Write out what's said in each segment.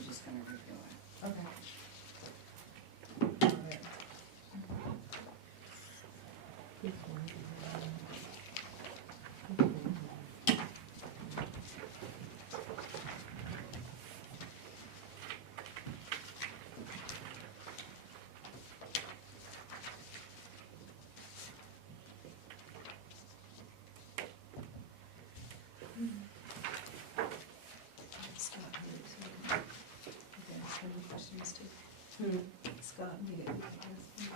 We're just gonna review it. Okay. Scott needed to, again, any questions too? Scott needed to ask me.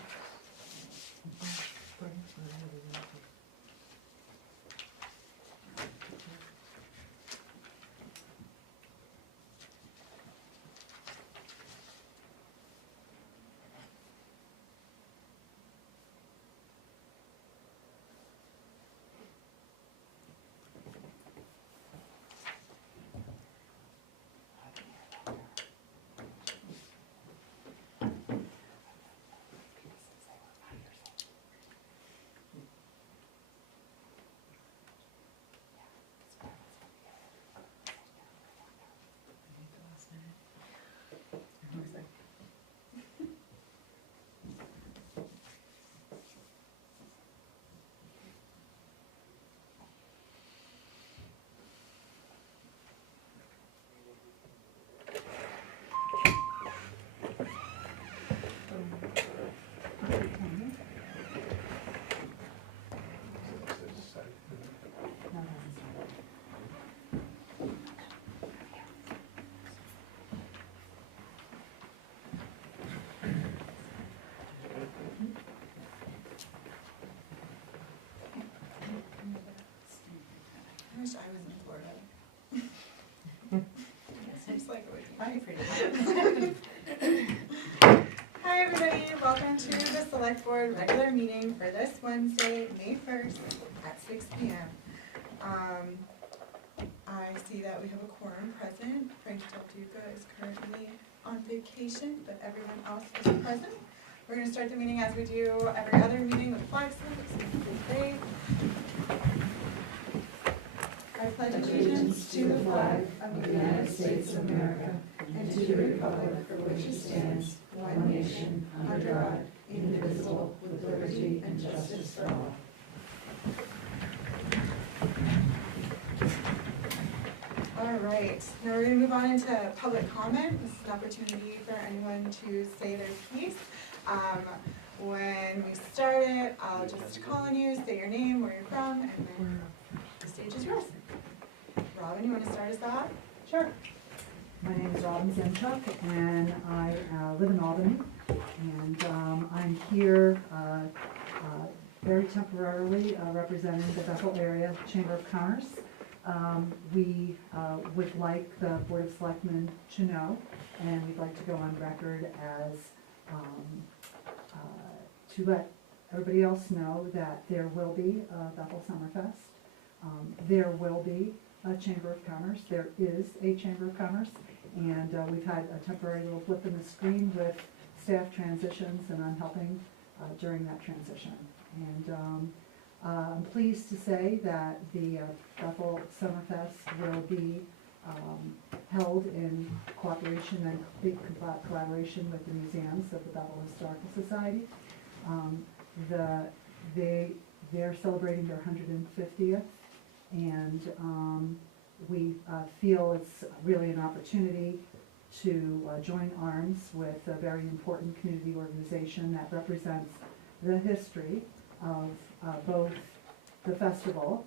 I wish I was in Florida. Seems like it would be pretty hot. Hi everybody, welcome to the Select Board regular meeting for this Wednesday, May 1st at 6 p.m. I see that we have a quorum present. Frank Del Duca is currently on vacation, but everyone else is present. We're going to start the meeting as we do every other meeting with flag salute. I pledge allegiance to the flag of the United States of America and to the republic for which it stands, one nation, under God, indivisible, with liberty and justice for all. All right, now we're going to move on into public comment. This is an opportunity for anyone to say their piece. When we start it, I'll just call on you, say your name, where you're from, and then the stage is yours. Robin, you want to start us off? Sure. My name is Robin Zemchuk, and I live in Albany, and I'm here very temporarily representing the Bethel Area Chamber of Commerce. We would like the Board of Selectmen to know, and we'd like to go on record as to let everybody else know that there will be a Bethel Summerfest. There will be a Chamber of Commerce. There is a Chamber of Commerce, and we've had a temporary little blip in the screen with staff transitions, and I'm helping during that transition. And I'm pleased to say that the Bethel Summerfest will be held in cooperation and complete collaboration with the museums of the Bethel Historical Society. They're celebrating their 150th, and we feel it's really an opportunity to join arms with a very important community organization that represents the history of both the festival,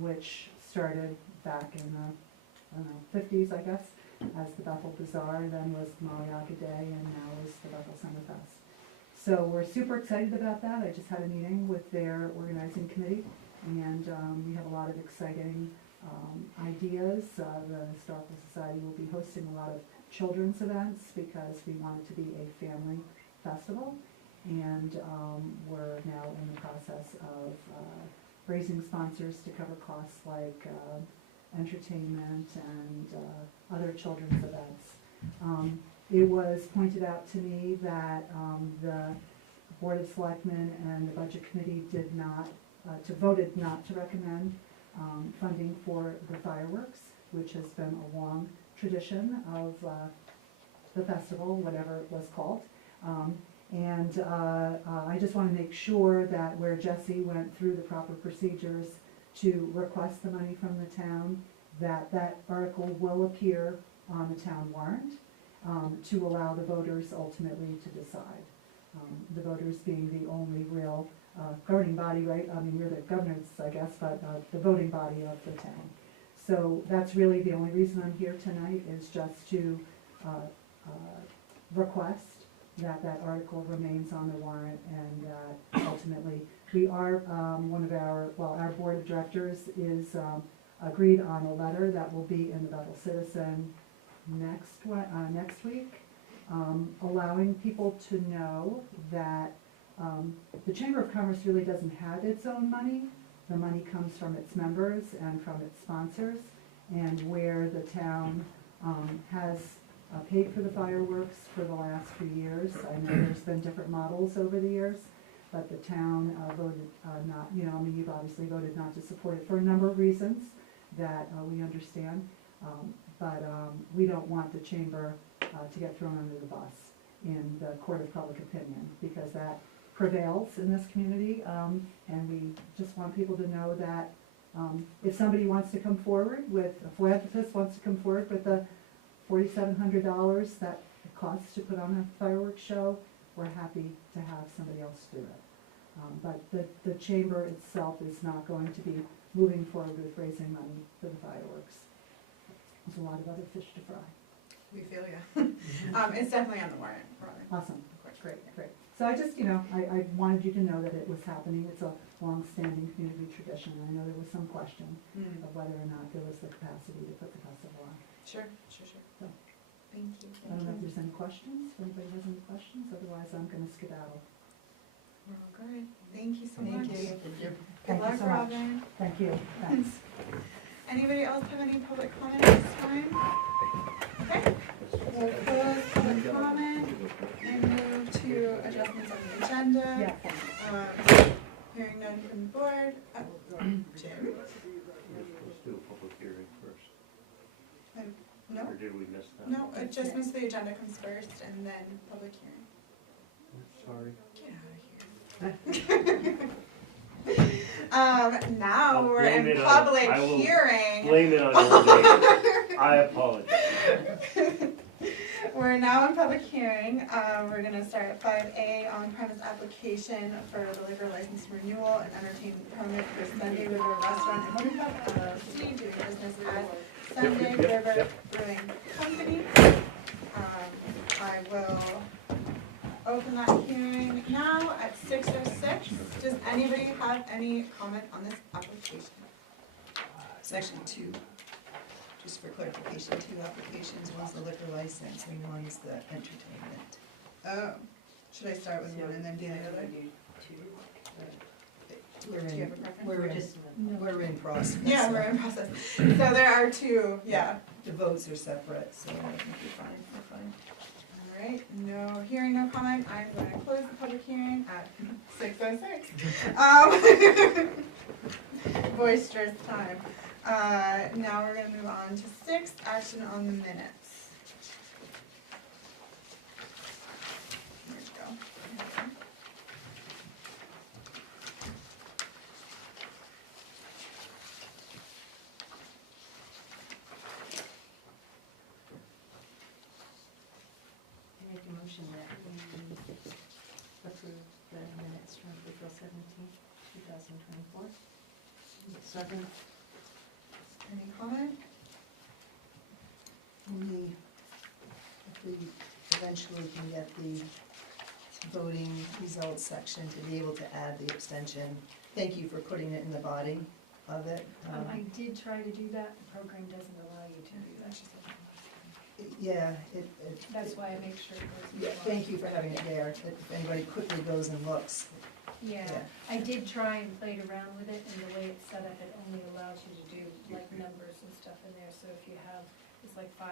which started back in the 50s, I guess, as the Bethel Bazaar, then was Malayaga Day, and now is the Bethel Summerfest. So we're super excited about that. I just had a meeting with their organizing committee, and we have a lot of exciting ideas. The Historical Society will be hosting a lot of children's events because we want it to be a family festival, and we're now in the process of raising sponsors to cover costs like entertainment and other children's events. It was pointed out to me that the Board of Selectmen and the Budget Committee voted not to recommend funding for the fireworks, which has been a long tradition of the festival, whatever it was called. And I just want to make sure that where Jesse went through the proper procedures to request the money from the town, that that article will appear on the town warrant to allow the voters ultimately to decide. The voters being the only real governing body, right? I mean, we're the governors, I guess, but the voting body of the town. So that's really the only reason I'm here tonight, is just to request that that article remains on the warrant, and ultimately we are, our board of directors is agreed on a letter that will be in the Bethel Citizen next week, allowing people to know that the Chamber of Commerce really doesn't have its own money. The money comes from its members and from its sponsors, and where the town has paid for the fireworks for the last few years. I know there's been different models over the years, but the town voted not, you've obviously voted not to support it for a number of reasons that we understand, but we don't want the chamber to get thrown under the bus in the court of public opinion, because that prevails in this community, and we just want people to know that if somebody wants to come forward with, a philanthropist wants to come forward with the $4,700 that it costs to put on a fireworks show, we're happy to have somebody else do it. But the chamber itself is not going to be moving forward with raising money for the fireworks. There's a lot of other fish to fry. We feel you. It's definitely on the warrant. Awesome, great. So I just, I wanted you to know that it was happening. It's a long-standing community tradition. I know there was some question of whether or not there was the capacity to put the festival on. Sure. So, Thank you. I don't know if there's any questions. If anybody has any questions, otherwise I'm going to skedaddle. We're all good. Thank you so much. Thank you. Good Thank you luck, so much. Robin. Thank you. Thanks. Anybody else have any public comment at this time? Okay. We'll close public comment and move to adjustments on the agenda. Yeah. Hearing none from the board. Jim? Let's do a public hearing first. No? Or did we miss that? No, adjustments to the agenda comes first and then public hearing. Sorry. Get out of here. Now I'll we're blame in it on- public I will hearing. Blame it on old age. I apologize. We're now in public hearing. We're gonna start at 5A, on-premise application for the liquor license renewal and entertainment permit for Sunday River Restaurant and Motor Club LLC, doing business as Sunday River Brewing Company. I will open that hearing now at 6:06. Does anybody have any comment on this application? Section 2, just for clarification, 2 applications, one's the liquor license and one's the entertainment. Oh, should I start with one and then do the other? Do you have a preference? We're in process. Yeah, we're in process. So there are two, yeah. The votes are separate, so I think we're fine. All right, no hearing, no comment. I'm going to close the public hearing at 6:06. Boisterous time. Now we're going to move on to 6, action on the minutes. There we go. Make a motion that we approve the minutes from April 17th, 2024. Second. Any comment? Only if we eventually can get the voting results section to be able to add the abstention. Thank you for putting it in the body of it. I did try to do that, the program doesn't allow you to do that. Yeah, That's why I make sure it goes. in yeah, the thank you for having it there. If anybody quickly goes and looks. Yeah, I did try and played around with it, and the way it's set up, it only allows you to do like numbers and stuff in there, so if you have, it's like 5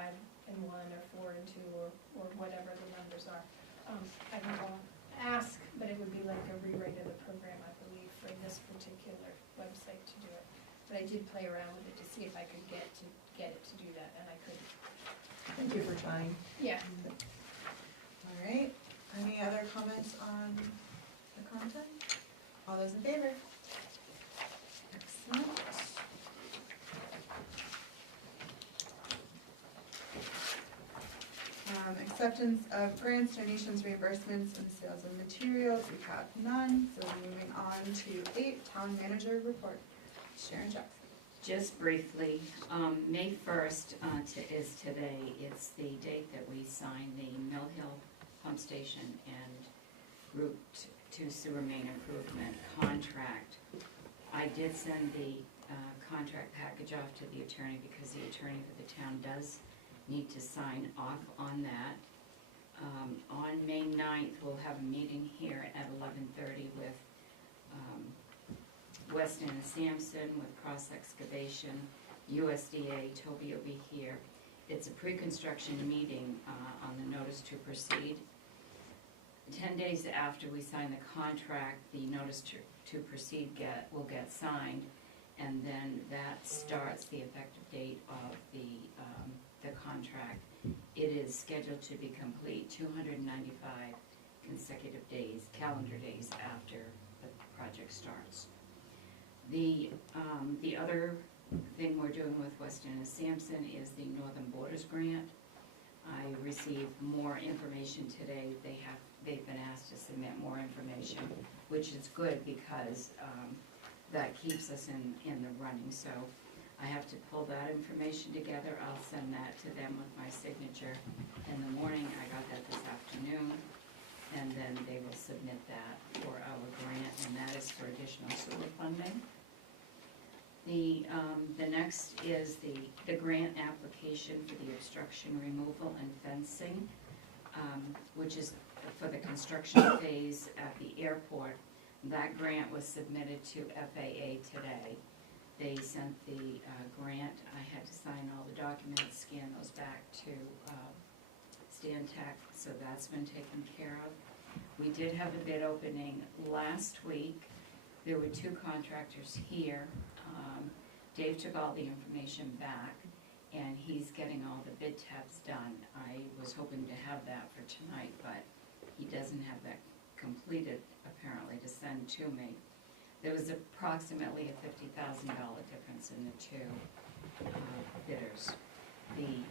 and 1 or 4 and 2 or whatever the numbers are. I will ask, but it would be like a rewrite of the program, I believe, for this particular website to do it. But I did play around with it to see if I could get it to do that, and I couldn't. Thank you for trying. Yeah. All right, any other comments on the content? All those in favor? Excellent. Acceptance of grants, donations, reimbursements, and sales of materials, we have none, so moving on to 8, town manager report. Sharon Jackson. Just briefly, May 1st is today. It's the date that we signed the Mill Hill Pump Station and Route 2 Sewer Main Improvement contract. I did send the contract package off to the attorney because the attorney for the town does need to sign off on that. On May 9th, we'll have a meeting here at 11:30 with Weston and Sampson, with Cross Excavation, USDA, Toby will be here. It's a pre-construction meeting on the notice to proceed. 10 days after we sign the contract, the notice to proceed will get signed, and then that starts the effective date of the contract. It is scheduled to be complete 295 consecutive days, calendar days after the project starts. The other thing we're doing with Weston and Sampson is the Northern Borders Grant. I received more information today. They've been asked to submit more information, which is good because that keeps us in the running. So I have to pull that information together. I'll send that to them with my signature in the morning. I got that this afternoon. And then they will submit that for our grant, and that is for additional sewer funding. The next is the grant application for the obstruction removal and fencing, which is for the construction phase at the airport. That grant was submitted to FAA today. They sent the grant. I had to sign all the documents, scan those back to Stantec, so that's been taken care of. We did have a bid opening last week. There were 2 contractors here. Dave took all the information back, and he's getting all the bid tabs done. I was hoping to have that for tonight, but he doesn't have that completed, apparently, to send to me. There was approximately a $50,000 difference in the 2 bidders. The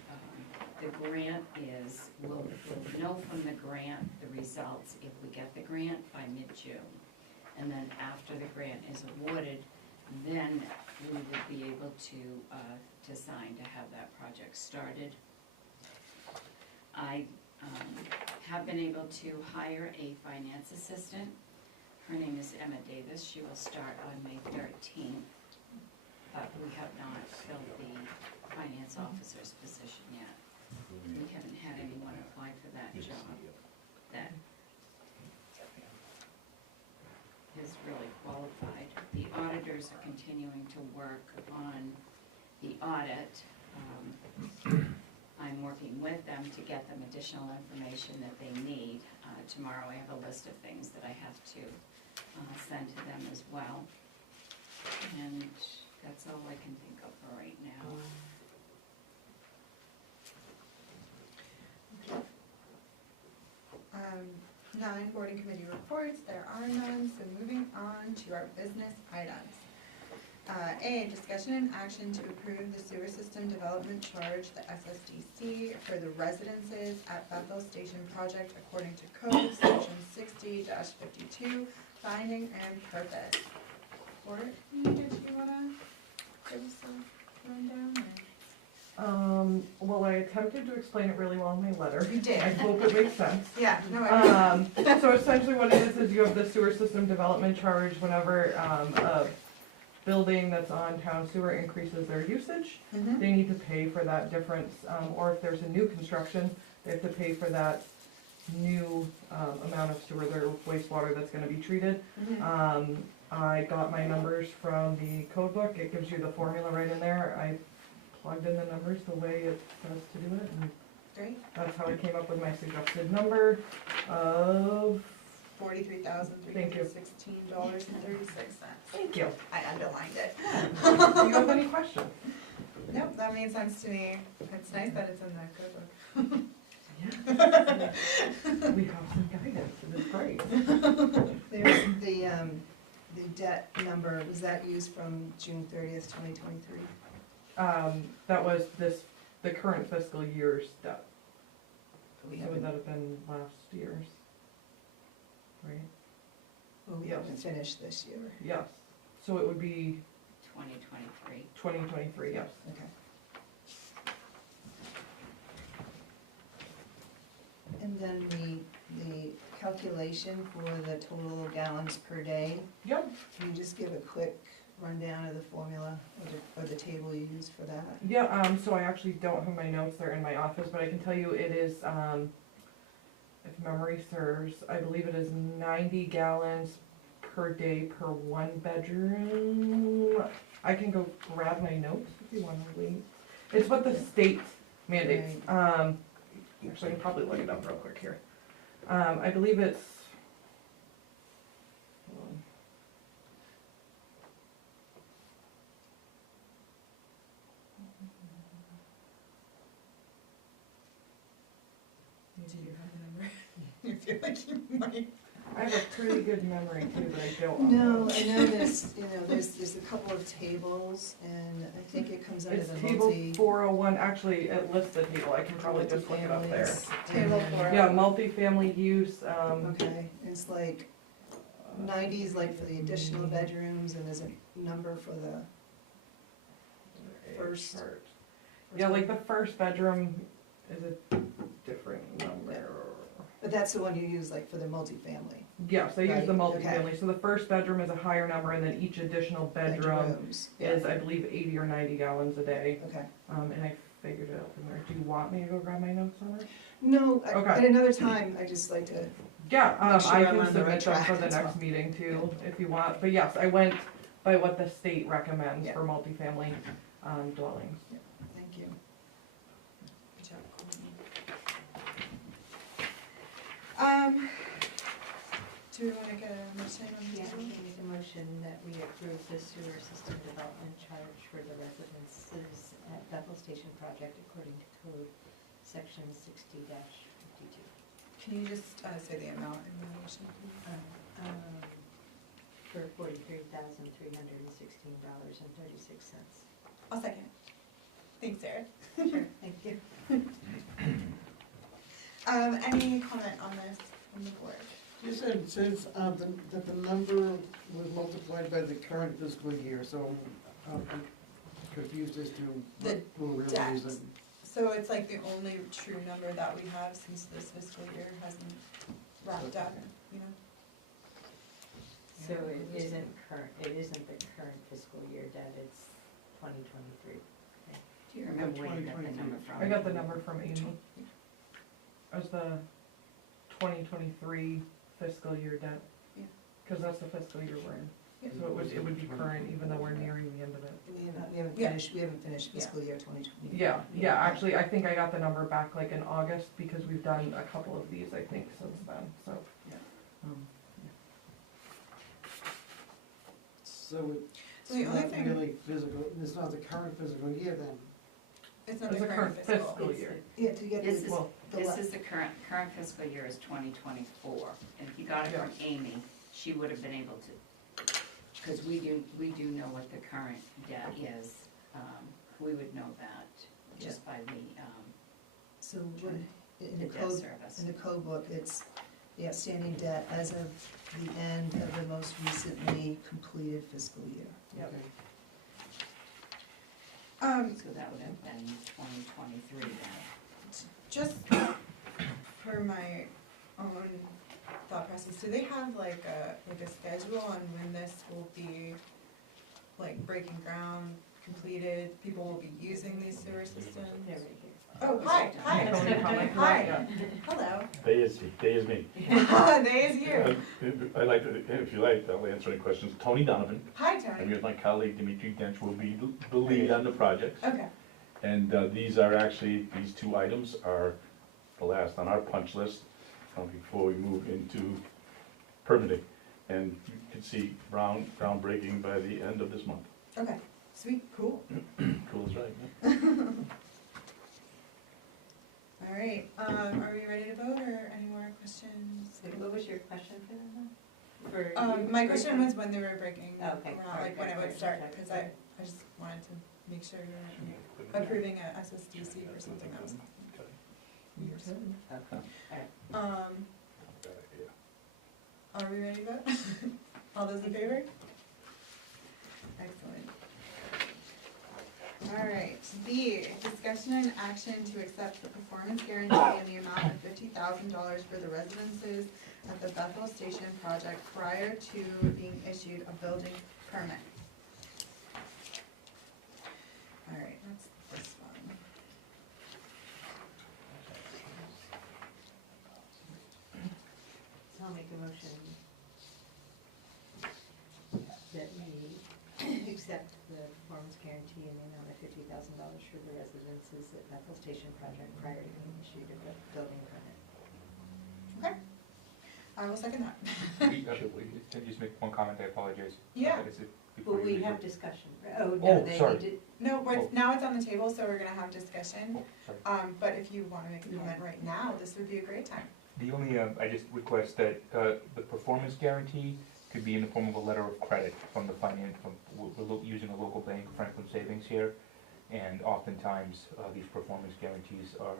grant is, we'll know from the grant the results if we get the grant by mid-June. And then after the grant is awarded, then we would be able to sign to have that project started. I have been able to hire a finance assistant. Her name is Emma Davis. She will start on May 13th, but we have not filled the finance officer's position yet. We haven't had anyone apply for that job that is really qualified. The auditors are continuing to work on the audit. I'm working with them to get them additional information that they need. Tomorrow I have a list of things that I have to send to them as well. And that's all I can think of for right now. 9, boarding committee reports. There are none, so moving on to our business items. A, discussion and action to approve the sewer system development charge, the SSDC, for the residences at Bethel Station project according to code section 60-52, finding and purpose. Courtney, did you wanna give us a rundown? Well, I attempted to explain it really well in my letter. You did. I hope it makes sense. Yeah, no, I So essentially what it is you have the sewer system development charge whenever a building that's on town sewer increases their usage, Mhm. they need to pay for that difference, or if there's a new construction, they have to pay for that new amount of sewer, their wastewater that's gonna be treated. Mhm. I got my numbers from the code book. It gives you the formula right in there. I plugged in the numbers the way it says to do it, and Great. that's how I came up with my suggested number of, $43,316.36. thank you. I underlined it. Do you have any questions? Nope, that made sense to me. It's nice that it's in the code book. We have some guidance, and it's great. There's the debt number, was that used from June 30th, 2023? That was the current fiscal year's debt. We So would haven't, that have been last year's? Right? well, we haven't finished this year. Yes. So it would be 2023. 2023, yes. Okay. And then the calculation for the total gallons per day, Yep. can you just give a quick rundown of the formula or the table you used for that? Yeah, so I actually don't have my notes there in my office, but I can tell you it is, if memory serves, I believe it is 90 gallons per day per one bedroom. I can go grab my notes if you want to wait. It's what the state mandates. Actually, I can probably look it up real quick here. I believe it's, hold on. Do you have the number? I feel like you might. I have a pretty good memory too, but I don't. No, I know there's a couple of tables, and I think it comes under It's the table multi. 401, actually, it lists the table, I can probably just look it up there. multifamilies, Table and- 401. Yeah, multifamily use, Okay, it's like 90s like for the additional bedrooms, and there's a number for the first. Yeah, like the first bedroom is a different number. But that's the one you use like for the multifamily. Yes, they use the Right, okay. multifamily, so the first bedroom is a higher number, and then each additional bedroom Bedrooms, yeah. is, I believe, 80 or 90 gallons a day. Okay. And I figured it out from there. Do you want me to go grab my notes on it? No, Okay. at another time, I just like to, Yeah, Make sure I I'm can on the right submit them for track the as next well. meeting too, if you want, but yes, I went by what the state recommends Yeah. for multifamily, dwellings. thank you. Good job, Courtney. Do we wanna get a motion on Yeah, this I one? make a motion that we approve the sewer system development charge for the residences at Bethel Station project according to code section 60-52. Can you just say the amount in the motion, please? For $43,316.36. I'll second. Thanks, Sarah. Sure, thank you. Any comment on this from the board? You said it says that the number was multiplied by the current fiscal year, so I'm confused as to The what we're really debt. using. So it's like the only true number that we have since this fiscal year hasn't wrapped up, you know? So it isn't the current fiscal year debt, it's 2023. Do you remember where you got the number from? I got the number from Amy. As the 2023 fiscal year debt. Yeah. Cause that's the fiscal year we're in, Yeah. so it would be current even though we're nearing the end of it. We haven't Yeah. finished fiscal year 2020. Yeah, actually, I think I got the number back like in August because we've done a couple of these, I think, since then, so. Yeah. So So the it's only not thing- really physical, it's not the current physical year then. It's not It's the the current current fiscal. fiscal year. Yeah, to get This the, is, Well, this is the current fiscal year is 2024, and if you got it from Amy, she would have been able to, because we do know what the current debt is, we would know that just by the so what, in the the debt code, service. in the code book, it's the outstanding debt as of the end of the most recently completed fiscal year. Yep. Okay. So that would have been 2023 then. Just for my own thought process, do they have like a schedule on when this will be like breaking ground, completed, people will be using these sewer systems? They're right here. Oh, hi, hi, Tony, comment? hi, Yeah. hello. They is me. They is you. I'd like to, if you like, I'll answer any questions. Tony Donovan, Hi, I'm Tony. here with my colleague Dimitri Dench, will be the lead on the project. Okay, And these are actually, these two items are the last on our punch list before we move into permitting. And you can see groundbreaking by the end of this month. okay, Sweet, cool. Cool is right, yeah. All right, are we ready to vote or any more questions? So what was your question for them? For My question was when they were breaking Oh, okay. ground, like when it would start, because I just wanted to make sure you're approving a SSDC for something that was years. Okay. Are we ready to vote? All those in favor? Excellent. All right, B, discussion and action to accept the performance guarantee in the amount of $50,000 for the residences at the Bethel Station project prior to being issued a building permit. All right, that's this one. So I'll make a motion that we accept the performance guarantee in the amount of $50,000 for the residences at Bethel Station project prior to being issued a building permit. Okay. I will second that. Can you just make one comment? I apologize. Yeah. Is it before Well, you we leave have it? discussion. Oh, Oh, no, they sorry. need to, No, but Oh. now it's on the table, so we're gonna have discussion. Oh, sorry. But if you wanna make a comment right now, this would be a great time. The only, I just request that the performance guarantee could be in the form of a letter of credit from the finance, we're using a local bank, Franklin Savings here, and oftentimes these performance guarantees are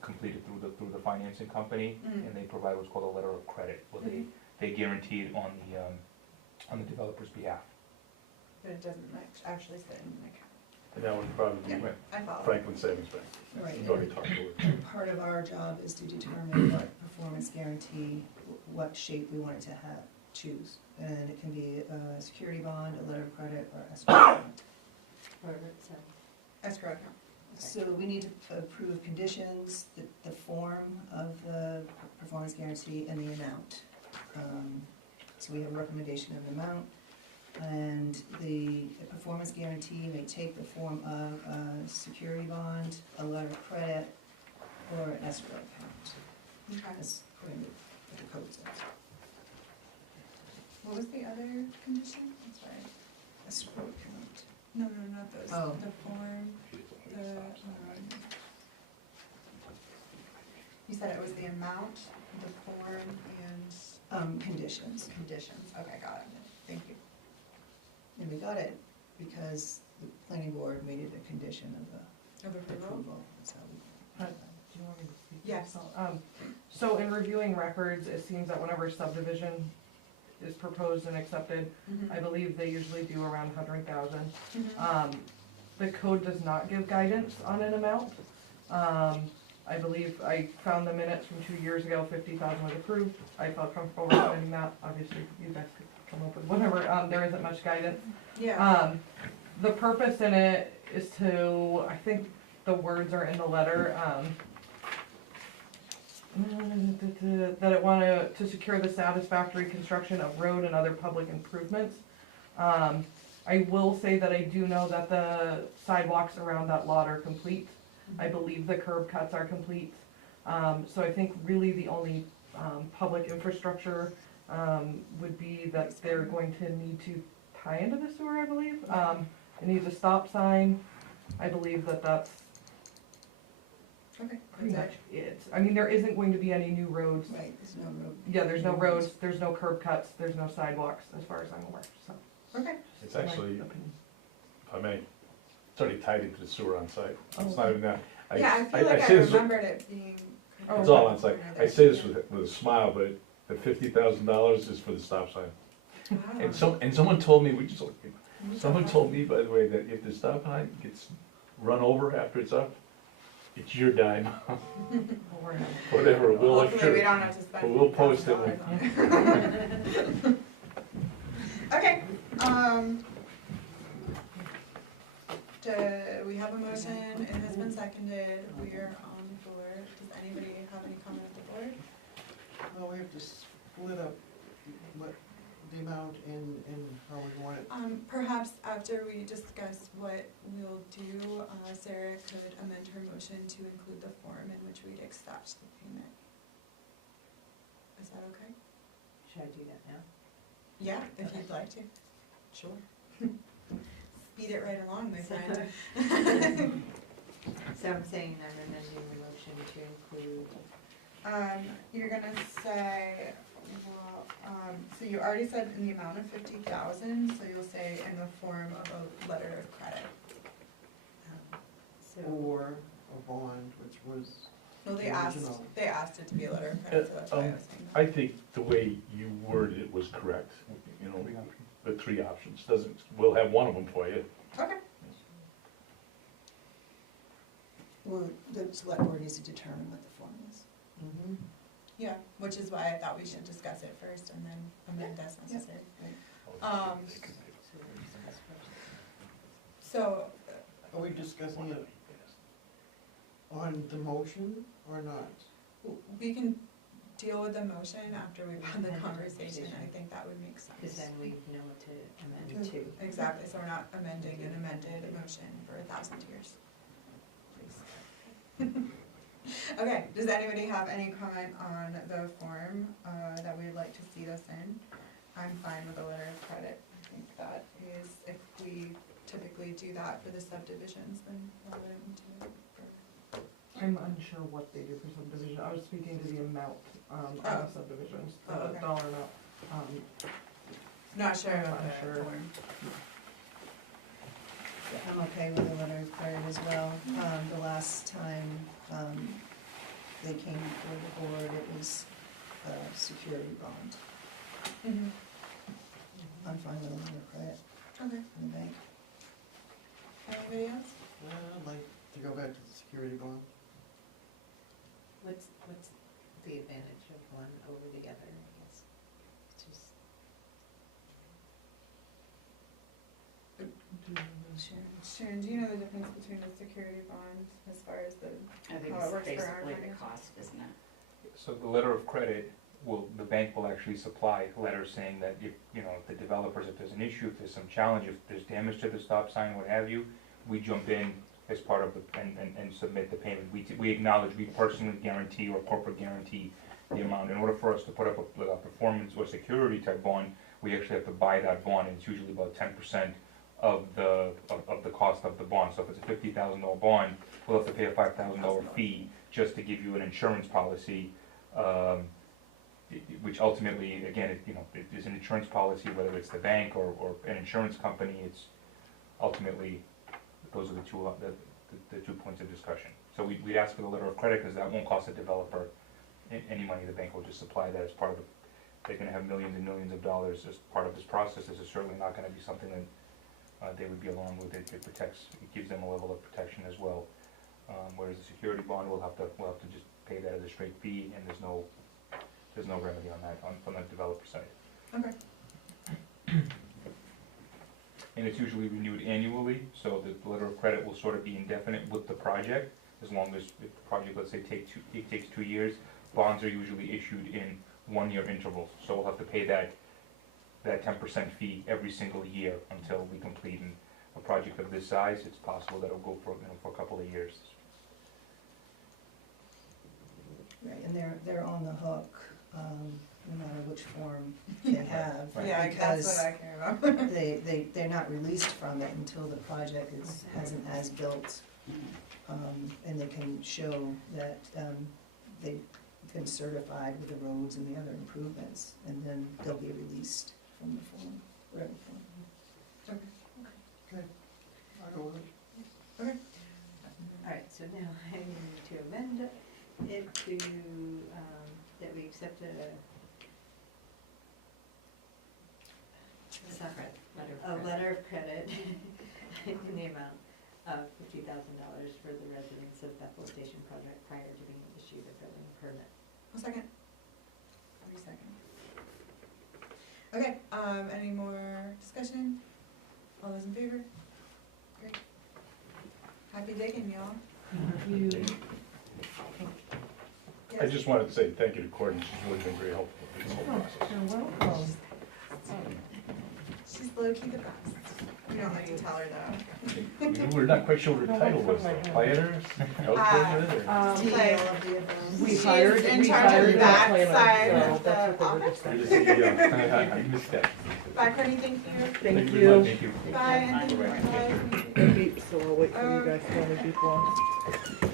completed through the financing company, Mhm. and they provide what's called a letter of credit, where they guarantee it on the developer's behalf. But it doesn't actually sit in an account. And that would probably be Yeah. I follow. Franklin Savings Bank. Right. You've already talked to it. And part of our job is to determine what performance guarantee, what shape we want it to have, choose. And it can be a security bond, a letter of credit, or escrow account. or let's, Escrow account. So we need to approve conditions, the form of the performance guarantee, and the amount. So we have a recommendation of the amount, and the performance guarantee may take the form of a security bond, a letter of credit, or an escrow account. Okay. That's according to what the code says. What was the other condition? I'm sorry. Escrow account. No, not those. Oh. The form, you said it was the amount, the form, and Conditions. conditions. Okay, got it. Thank you. And we got it because the planning board made it a condition of Of the approval? approval. That's how we. Do you want me to speak? Yes. So in reviewing records, it seems that whenever subdivision is proposed and accepted, Mhm. I believe they usually do around 100,000. Mhm. The code does not give guidance on an amount. I believe I found the minutes from 2 years ago, 50,000 was approved. I felt comfortable recommending that. Obviously, you guys could come up with whatever. There isn't much guidance. Yeah. The purpose in it is to, I think the words are in the letter, that it wanted to secure the satisfactory construction of road and other public improvements. I will say that I do know that the sidewalks around that lot are complete. I believe the curb cuts are complete. So I think really the only public infrastructure would be that they're going to need to tie into the sewer, I believe. It needs a stop sign. I believe that that's Okay. pretty That's much it. I mean, there isn't going to be any new roads. Right, there's no road. Yeah, there's no roads, there's no curb cuts, there's no sidewalks, as far as I'm aware, so. Okay. It's my actually, opinion. if I may, it's already tied into the sewer on site. It's Oh. not even that. Yeah, I feel like I say this- remembered it being. Oh, It's all on site. I say this with a smile, but the $50,000 is for the stop sign. Wow. And someone told me, someone told me, by the way, that if the stop sign gets run over after it's up, it's your dime, We're in. whatever, we'll, Hopefully we don't have to spend. we'll post it. $50,000 on it. Okay, we have a motion, it has been seconded, we are on the floor. Does anybody have any comment at the board? Well, we have to split up what the amount and how we want it. Perhaps after we discuss what we'll do, Sarah could amend her motion to include the form in which we'd accept the payment. Is that okay? should I do that now? Yeah, if you'd like to. Sure. speed it right along, my friend. So I'm saying I'm amending the motion to include, You're gonna say, well, so you already said in the amount of 50,000, so you'll say in the form of a letter of credit. so. Or a bond, which was, No, they asked- it to be a letter of credit, so that's why I was saying that. I think the way you worded it was correct, you know, the three options, doesn't, we'll have one of them for you. Okay. Well, the select board needs to determine what the form is. mhm. Yeah, which is why I thought we should discuss it first and then amend as necessary. Right. So, Are we discussing it on the motion or not? we can deal with the motion after we've had the conversation, I think that would make Because sense. then we know what to amend to. Exactly, so we're not amending an amended motion for 1,000 years. Please. Okay, does anybody have any comment on the form that we'd like to see this in? I'm fine with a letter of credit. I think that is, if we typically do that for the subdivisions, then why wouldn't we do it for? I'm unsure what they do for subdivision. I was speaking to the amount, on Oh. the subdivisions, Oh, the okay. dollar amount. Not sure I'm about not the sure. form. Yeah, I'm okay with the letter of credit as well. The last time, they came before the board, it was a security bond. Mhm. I'm fine with a letter of credit Okay, from the bank. anybody else? I'd like to go back to the security bond. What's the advantage of one over the other, I guess? It's just, Sharon, do you know the difference between the security bond as far as the, I think How it works it's for our basically the money. cost, isn't it? So the letter of credit the bank will actually supply letters saying that if, you know, if the developers, if there's an issue, if there's some challenge, if there's damage to the stop sign, what have you, we jump in as part of the, and submit the payment. We acknowledge, we personally guarantee or corporate guarantee the amount. In order for us to put up a performance or security type bond, we actually have to buy that bond, and it's usually about 10% of the cost of the bond. So if it's a $50,000 bond, we'll have to pay a $5,000 fee just to give you an insurance policy, which ultimately, again, it is an insurance policy, whether it's the bank or an insurance company. It's ultimately, those are the 2 points of discussion. So we'd ask for the letter of credit, because that won't cost the developer any money. The bank will just supply that as part of the, they're gonna have millions and millions of dollars as part of this process. This is certainly not gonna be something that they would be along with. It protects, it gives them a level of protection as well. Whereas the security bond, we'll have to just pay that as a straight fee, and there's no remedy on that, from the developer side. okay, And it's usually renewed annually, so the letter of credit will sort of be indefinite with the project, as long as, if the project, let's say, takes 2 years, bonds are usually issued in 1-year intervals. So we'll have to pay that 10% fee every single year until we complete. And a project of this size, it's possible that it'll go for a couple of years. Right, and they're on the hook, no matter which form they have. Right. yeah, that's Because what I care about. they're not released from it until the project has an as-built, and they can show that, they've been certified with the roads and the other improvements, and then they'll be released from the form, whatever form. I go with it. all right, so now I need to amend it to, that we accept a letter of credit in the amount of $50,000 for the residents of Bethel Station project prior to being issued a building permit. A second. 3 seconds. Okay, any more discussion? All those in favor? Great. Happy digging, y'all. I just wanted to say thank you to Courtney, she's really been very helpful in this whole process. You're welcome. She's low-key the best. We don't like to tell her though. We're not quite sure what her title was, though. Planner, housekeeper, or? Like, All of the above. We she's hired, in we charge hired of a that planner, side so of that's the what they were office. just You're saying. the CEO. I missed that. Bye, Courtney, thank you. Thank very you. much. Thank you. Bye, and bye. The beep, so I'll wait for you guys to only beep once.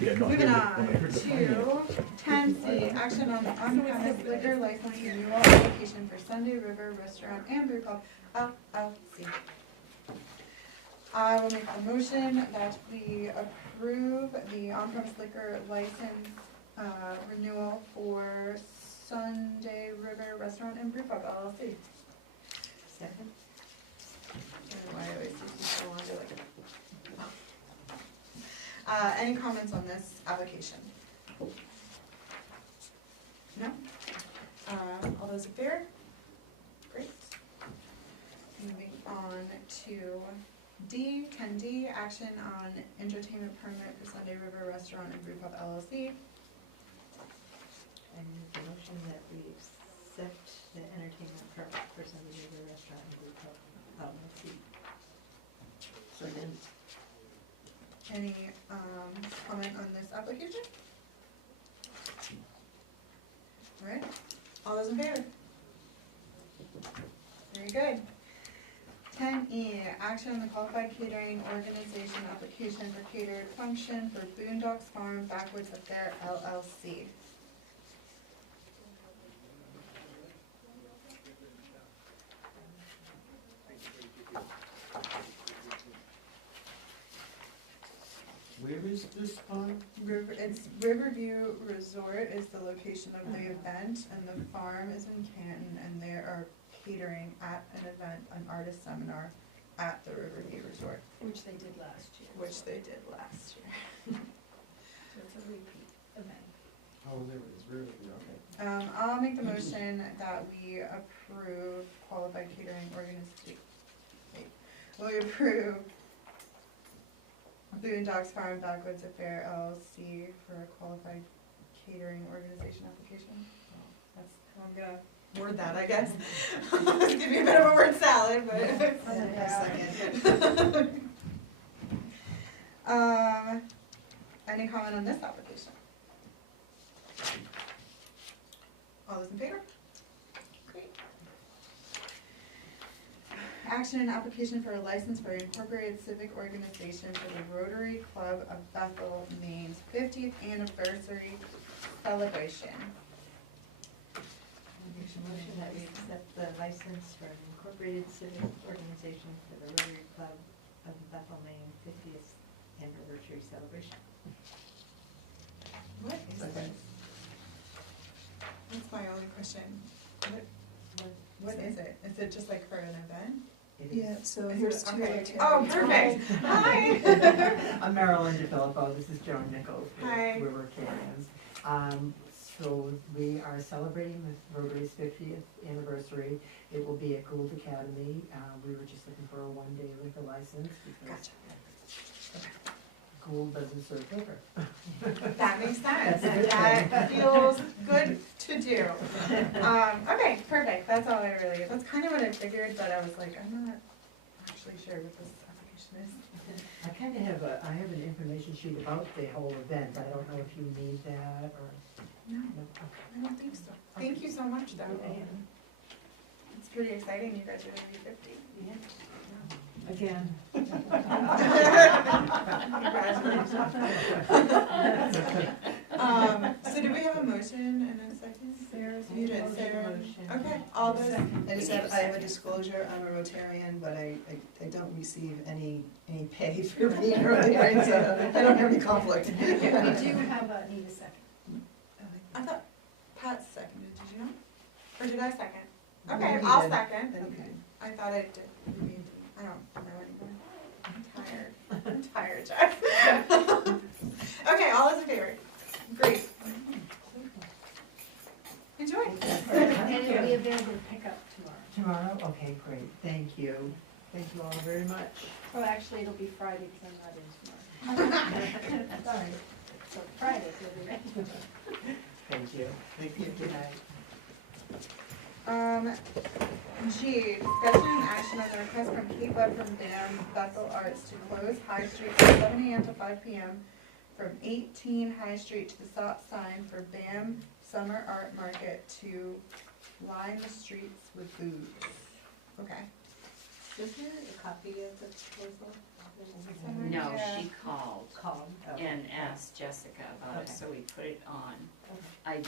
Yeah, no, Moving when I on heard the finance- to 10C, action on on-premise liquor license renewal application for Sunday River Restaurant and Brew Pub LLC. I will make a motion that we approve the on-premise liquor license renewal for Sunday River Restaurant and Brew Pub LLC. Second? I don't know why I always used to so long to like. Any comments on this application? No? All those in favor? Great. Moving on to 10D, action on entertainment permit for Sunday River Restaurant and Brew Pub LLC. I make the motion that we accept the entertainment permit for Sunday River Restaurant and Brew Pub LLC. Second. Any comment on this application? All right, all those in favor? Very good. 10E, action on the qualified catering organization application for catered function for Boondocks Farm Backwoods Affair LLC. Where is this on? It's Riverview Resort is the location of the event, and the farm is in Canton, and they are catering at an event, an artist seminar at the Riverview Resort, Which they did last year. which they did last year. So it's a repeat event. Oh, there it is, really, okay. I'll make the motion that we approve qualified catering organization. We approve Boondocks Farm Backwoods Affair LLC for a qualified catering organization application. So that's how I'm gonna word that, I guess. It's gonna be a bit of a word salad, but. Second. Any comment on this application? All those in favor? Great. Action and application for a license for Incorporated Civic Organization for the Rotary Club of Bethel, Maine's 50th anniversary celebration. Make a motion that we accept the license for an incorporated civic organization for the Rotary Club of Bethel, Maine 50th anniversary celebration. What is this? That's my only question. What is it? Is it just like for an event? Yeah, so Is here's it- two. okay. Terry. Oh, perfect. Hi. I'm Marilyn DeFilippo, this is Joan Nichols Hi. with River Canyons. So we are celebrating the Rotary's 50th anniversary. It will be at Gould Academy. We were just looking for a one-day liquor license because Gould doesn't serve liquor. That makes sense. That's a good That feels good to do. Okay, perfect. That's all I really, that's kind of what I figured, but I was like, I'm not actually sure what this application is. I kind of have I have an information sheet about the whole event. I don't know if you need that or. No, No. I don't think so. Thank you so much, though. It's pretty exciting. You guys are gonna be 50. Again. So do we have a motion and a second? You did, Sarah. Motion. Okay, all those. I just have, I have a disclosure, I'm a Rotarian, but I don't receive any pay for being a Rotarian, so I don't have any conflict. We do have a, need a second. I thought Pat seconded, did you know? Or did I second? Okay, Maybe you I'll did. second. Okay. I thought I did. I don't know anymore. I'm tired. I'm tired, Jeff. Okay, all those in favor? Great. Enjoy. And it'll be available to pick up tomorrow. Tomorrow? Okay, great, thank you. Thank you all very much. Well, actually, it'll be Friday because I'm not in tomorrow. Sorry. So Friday, it'll be ready. Thank you. Thank you. Good night. G, discussion and action on the request from Kate Webb from BAM Bethel Arts to close High Street from 7 a.m. to 5 p.m. from 18 High Street to the stop sign for BAM Summer Art Market to line the streets with booths. Okay. Is there a copy of the proposal? No, Yeah. she called Called. Okay. and asked Jessica about it, Okay. so we put it on. Okay. I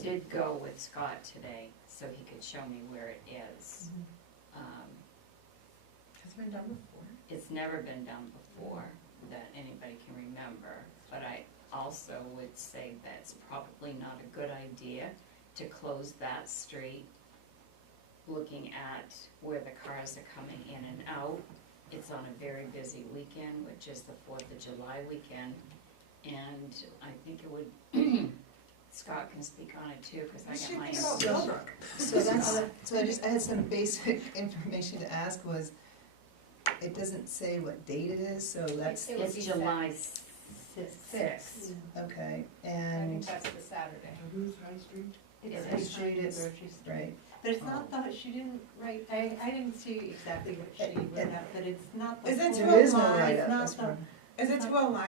did go with Scott today, so he could show me where it is. Has it been done before? It's never been done before that anybody can remember, but I also would say that's probably not a good idea to close that street, looking at where the cars are coming in and out. It's on a very busy weekend, which is the 4th of July weekend, and I think it would, Scott can speak on it too, because I got my. So I had some basic information to ask was, it doesn't say what date it is, so that's, It would be It's July Six. okay, I and, think that's the Saturday. Who's High Street? It's High a Street is- grocery store. right. But it's not the, she didn't write, I didn't see exactly what she wrote out, but it's not the Is it full to There is no line, write-up, it's not that's the. fine. Is it to align?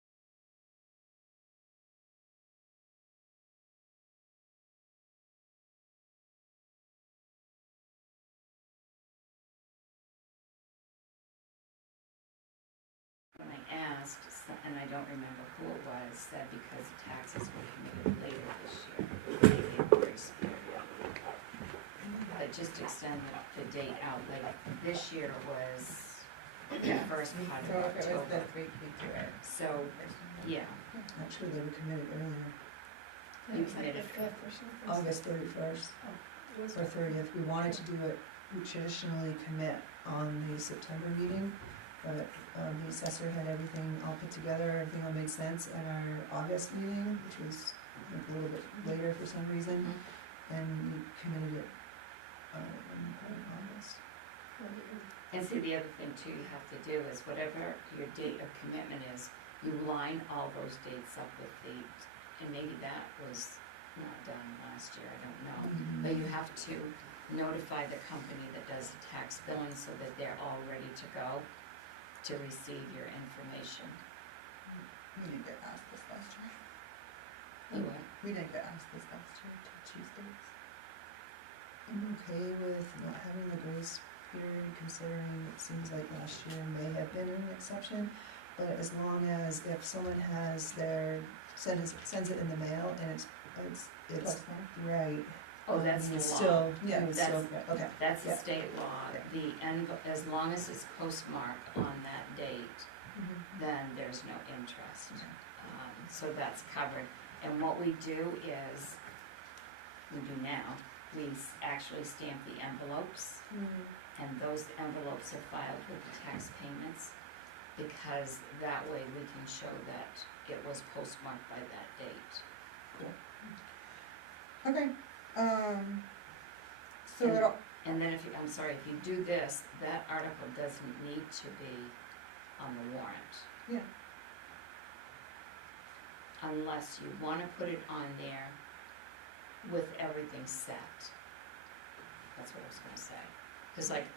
When I asked, and I don't remember who it was, said because the taxes were committed later this year, they gave a grace period. But just extend the date out later. This year was the first part So of if it was October. this week, we do it. So, yeah, Actually, they were committed earlier, You It's like the committed. 5th or something. August 31st It was- or 30th. We wanted to do it, we traditionally commit on the September meeting, but the assessor had everything all put together, everything all made sense at our August meeting, which was I think, a little bit later for some reason, and we committed it in August. and see, the other thing too you have to do is whatever your date of commitment is, you line all those dates up with the, and maybe that was not done last year, I don't know. But you have to notify the company that does the tax billing so that they're all ready to go to receive your information. We didn't get asked this last year. You what? We didn't get asked this last year to choose dates. I'm okay with not having the grace period, considering it seems like last year may have been an exception. But as long as if someone has their, sends it in the mail and it's Postmark. right. Oh, that's the it's law. still, yeah, That's- it's still, okay. That's a Yeah. state law. Yeah. The as long as it's postmarked on that date, then there's no interest. So that's covered. And what we do is, we do now, we actually stamp the envelopes, and those envelopes are filed with the tax payments, because that way we can show that it was postmarked by that date. Okay, so it'll, And then if you, I'm sorry, if you do this, that article doesn't need to be on the warrant. Yeah. Unless you wanna put it on there with everything set. That's what I was gonna say. Cause like,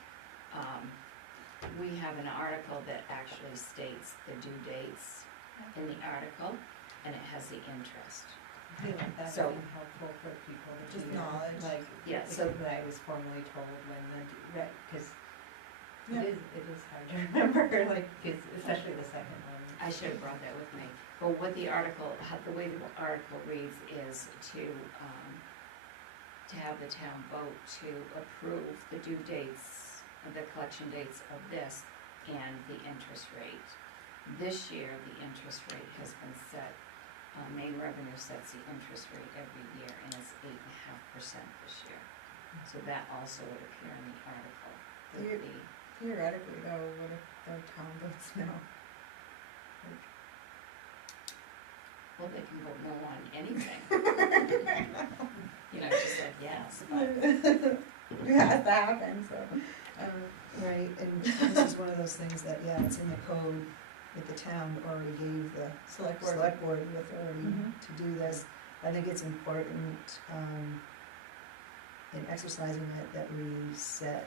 we have an article that actually states the due dates in the article, and it has the interest. I feel like that's So- helpful for people to Just hear, knowledge. like, Yeah, like so- what I was formally told when the, right, cause Yeah. it is hard to remember, like, 'cause especially the second one. I should have brought that with me. But what the article, the way the article reads is to have the town vote to approve the due dates, the collection dates of this, and the interest rate. This year, the interest rate has been set, Maine Revenue sets the interest rate every year, and it's 8.5% this year. So that also would appear in the article. with the- theoretically though, what if the town votes no? Well, they can vote no on anything. You know, just like yes, but. Yeah, that happens, so, Right, and this is one of those things that, yeah, it's in the code that the town already gave the select board. select board the authority Mhm. to do this. I think it's important, in exercising it, that we set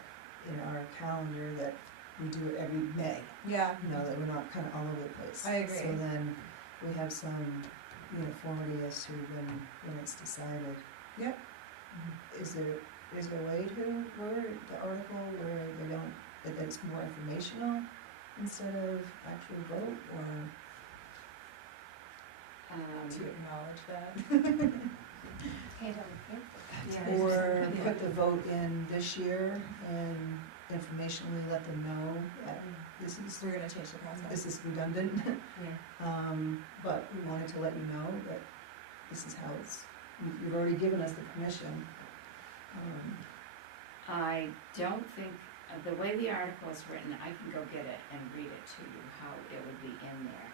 in our calendar that we do it every May. Yeah. You know, that we're not kind of all over the place. I agree. So then we have some uniformity as to when it's decided. Yep. Is there a way to word the article where they don't, that it's more informational instead of actual vote, or? To acknowledge that. Paint on the paper. Or put the vote in this year and informationally let them know that this is, We're gonna change the process. this is redundant. Yeah. But we wanted to let you know that this is how it's, you've already given us the permission. I don't think, the way the article is written, I can go get it and read it to you, how it would be in there.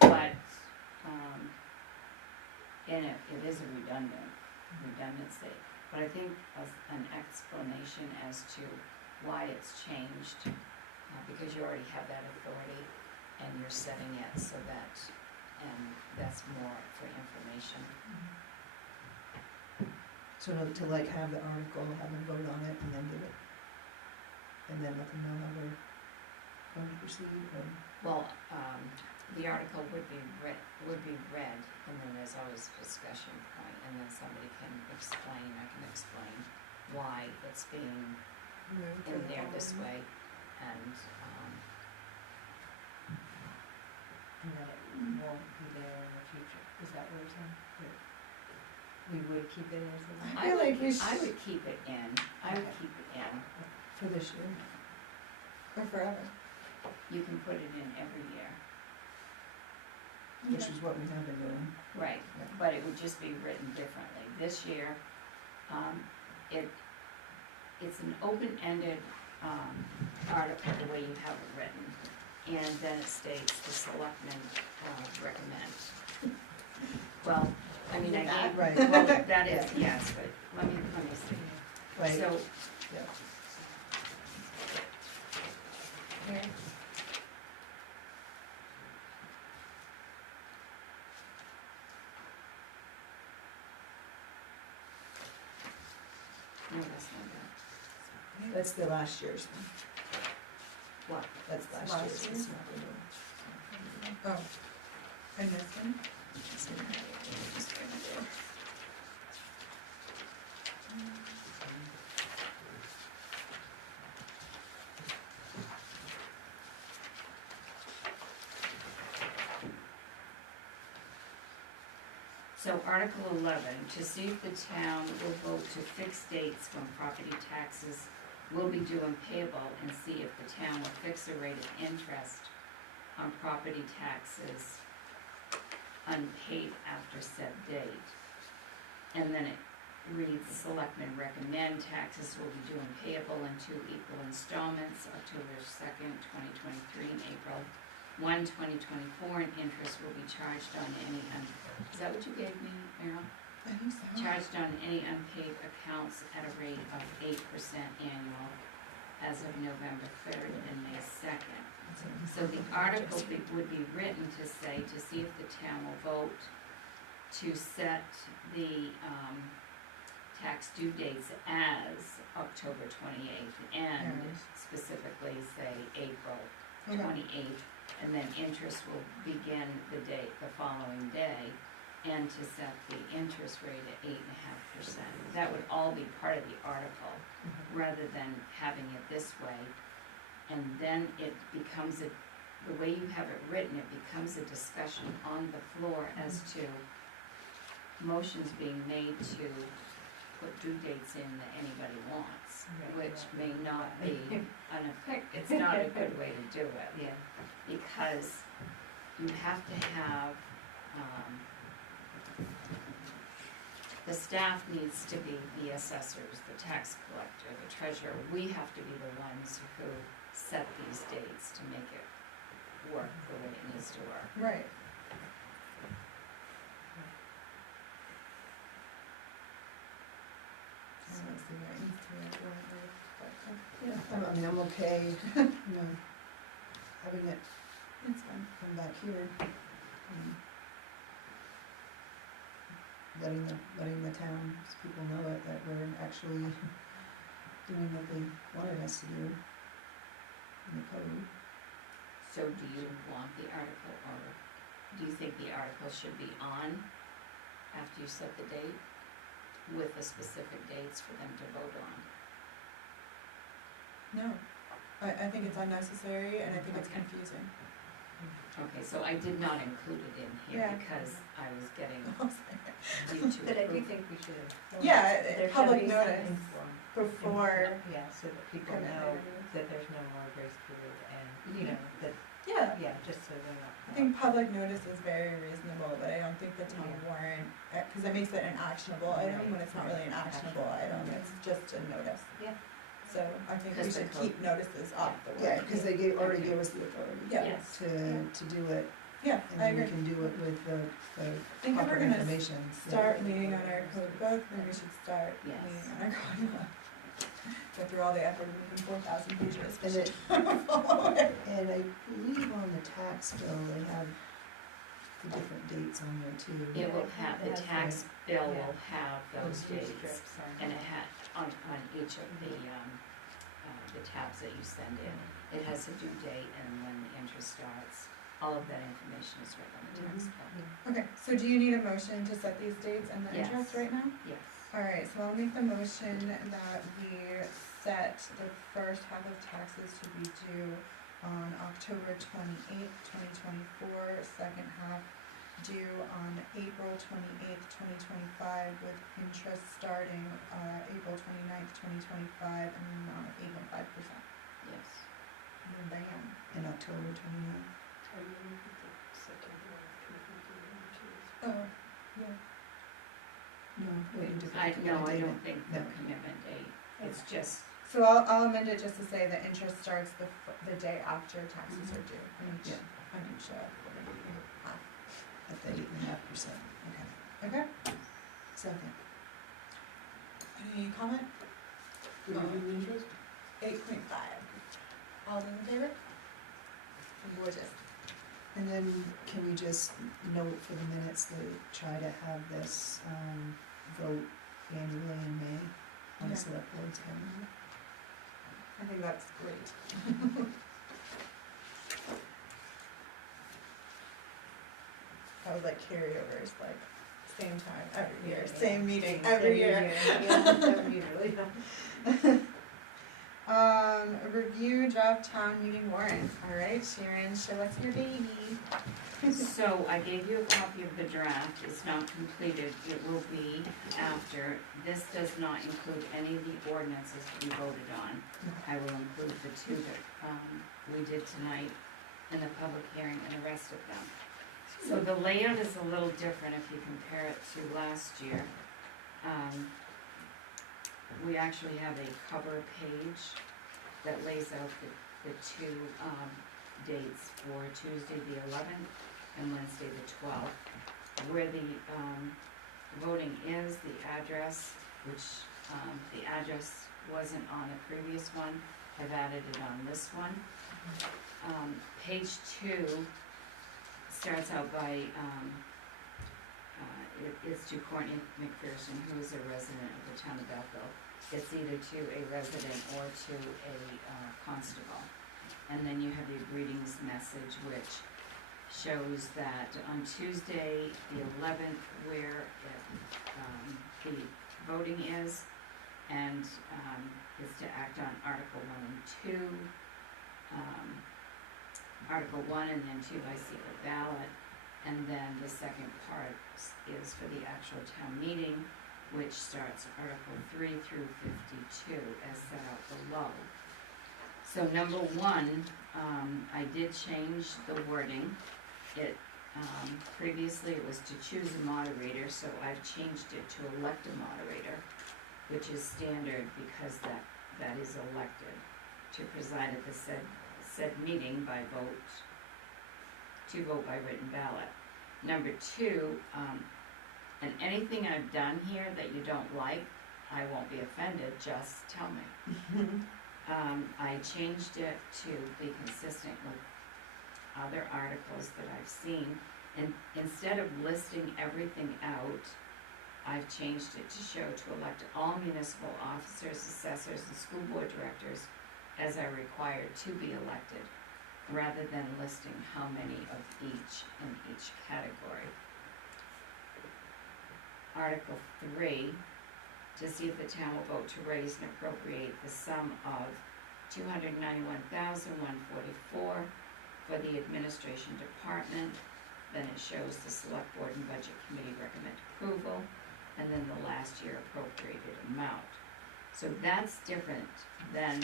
But, in it is a redundancy. But I think an explanation as to why it's changed, because you already have that authority and you're setting it so that, and that's more for information. So to like have the article, have them vote on it and then give it, and then let them know how we're going to proceed, or? Well, the article would be read, and then there's always a discussion point, and then somebody can explain, I can explain why it's being in there this way, and, And that it won't be there in the future, is that what you're saying? That we would keep it as a. I would keep it in, For this year? Or forever. You can put it in every year. Which is what we have been doing. Right, Yeah. but it would just be written differently. This year, it's an open-ended, article, the way you have it written. And then it states the selectmen, recommend. Well, I mean, I gave, Right. well, that is, yes, but let me see. Right. So, Yeah. Here. no, that's not That's the last year's one. that. What? That's last Last year's. year's? It's not the new one. Oh. And this one? It's in there. Just right there. So Article 11, to see if the town will vote to fix dates when property taxes will be due and payable, and see if the town will fix a rate of interest on property taxes unpaid after said date. And then it reads, selectmen recommend taxes will be due and payable in 2 equal installments, October 2nd, 2023, and April 1, 2024, and interest will be charged on any, is that what you gave me, Meryl? I think so. Charged on any unpaid accounts at a rate of 8% annual as of November 3rd and May 2nd. So the article would be written to say, to see if the town will vote to set the tax due dates as October 28th and specifically say April 28th, and then interest will begin the following day, and to set the interest rate at 8.5%. That would all be part of the article, rather than having it this way. And then it becomes the way you have it written, it becomes a discussion on the floor as to motions being made to put due dates in that anybody wants, which may not be it's not a good way to do it. Yeah. Because you have to have, the staff needs to be the assessors, the tax collector, the treasurer. We have to be the ones who set these dates to make it work the way it needs to work. Right. So that's the right. I mean, I'm okay, having it It's fine. come back here. Letting the townspeople know it, that we're actually actually doing what they wanted us to do in the code. So do you want the article, or do you think the article should be on after you set the date with the specific dates for them to vote on? No, I think it's unnecessary and I think it's Okay. confusing. Okay, so I did not include it in here Yeah. because I was getting I was like, you to But I do approve. think we should. Yeah, There public should be some notice inform- before Yeah, so that people commitment. know that there's no more grace period and, you know, that, Yeah, yeah, just so they're not. I think public notice is very reasonable, but I don't think the town Yeah. warrant, cause it makes it an actionable item when it's not really an actionable item, it's just a notice. Yeah. So I think we Because the should code- keep notices off the Yeah, warrant. because they already gave us the authority Yeah. Yes. to do it, Yeah, and I then we agree. can do it with the I think if proper we're gonna information. start meeting on our code book, then we should start Yes. meeting on our code book. Go through all the effort of reading 4,000 pages. And it, and I believe on the tax bill, they have the different dates on there too. It will have, the It has tax bill yeah. will have those Two dates, strips and it had, on each of the tabs that you send in, it has a due date and when the interest starts. All of that information is right on the tax bill. Okay, so do you need a motion to set these dates and the Yes. interest right now? Yes. Alright, so I'll make the motion that we set the first half of taxes to be due on October 28th, 2024, second half due on April 28th, 2025, with interest starting April 29th, 2025, and an amount of 8.5%. Yes. And then bam. In October 29th. Oh, yeah. No, we can do the I commitment date. don't think the No. commitment date, it's just, So I'll amend it just to say that interest starts the day after taxes are due on each, Yeah. on each, half. At the 8.5%. Okay, Second. any comment? Do we do the interest? 8.5. All those in favor? Gorgeous. And then can we just note for the minutes that try to have this vote annually in May on Yeah. the select board's calendar? I think that's great. That was like carryovers, like same time every year, same meeting every year. Review draft town meeting warrant, alright, Sharon, show us your baby. so I gave you a copy of the draft, it's not completed, it will be after. This does not include any of the ordinances we voted on. I will include the two that, we did tonight in the public hearing and the rest of them. So the layout is a little different if you compare it to last year. We actually have a cover page that lays out the two, dates for Tuesday the 11th and Wednesday the 12th. Where the, voting is, the address, which, the address wasn't on the previous one, I've added it on this one. Page 2 starts out by, it's to Courtney McPherson, who is a resident of the town of Belleville. It's either to a resident or to a constable. And then you have your greetings message, which shows that on Tuesday, the 11th, where the voting is, and is to act on Article 1 and 2. Article 1 and then 2 by secret ballot. And then the second part is for the actual town meeting, which starts Article 3 through 52 as set out below. So number 1, I did change the wording. Previously it was to choose a moderator, so I've changed it to elect a moderator, which is standard because that is elected to preside at the said meeting by vote, to vote by written ballot. Number 2, and anything I've done here that you don't like, I won't be offended, just tell me. I changed it to be consistent with other articles that I've seen, and instead of listing everything out, I've changed it to show to elect all municipal officers, assessors, and school board directors as are required to be elected, rather than listing how many of each in each category. Article 3, to see if the town will vote to raise and appropriate the sum of $291,144 for the administration department. Then it shows the select board and budget committee recommend approval, and then the last year appropriated amount. So that's different than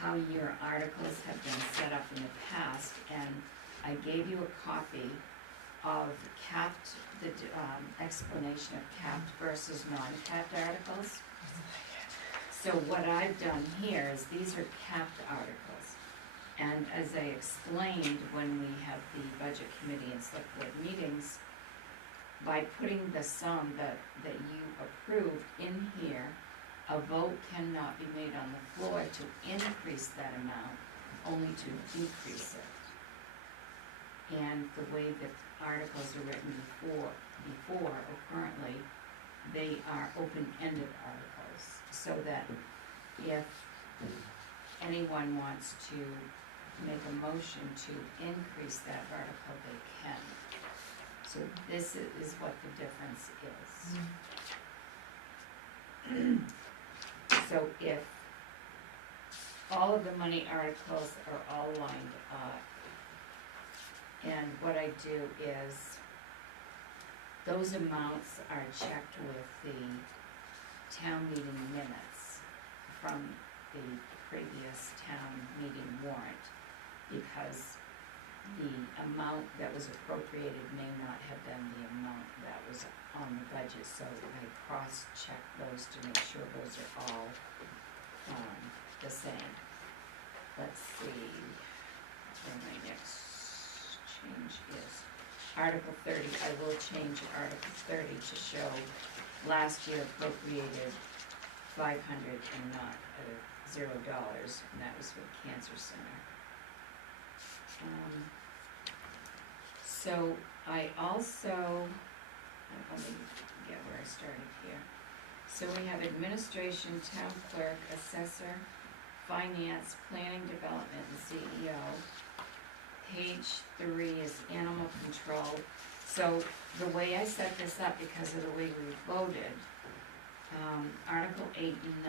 how your articles have been set up in the past, and I gave you a copy of capped, the explanation of capped versus non-capped articles. So what I've done here is these are capped articles. And as I explained when we have the budget committee and select board meetings, by putting the sum that you approved in here, a vote cannot be made on the floor to increase that amount, only to decrease it. And the way that articles are written before or currently, they are open-ended articles, so that if anyone wants to make a motion to increase that article, they can. So this is what the difference is. So if all of the money articles are all lined up, and what I do is, those amounts are checked with the town meeting minutes from the previous town meeting warrant, because the amount that was appropriated may not have been the amount that was on the budget, so I cross-check those to make sure those are all the same. Let's see, where my next change is. Article 30, I will change Article 30 to show last year appropriated 500 and not $0, and that was for the Cancer Center. So I also, let me get where I started here. So we have administration, town clerk, assessor, finance, planning, development, and CEO. Page 3 is animal control. So the way I set this up, because of the way we voted, Article 8 and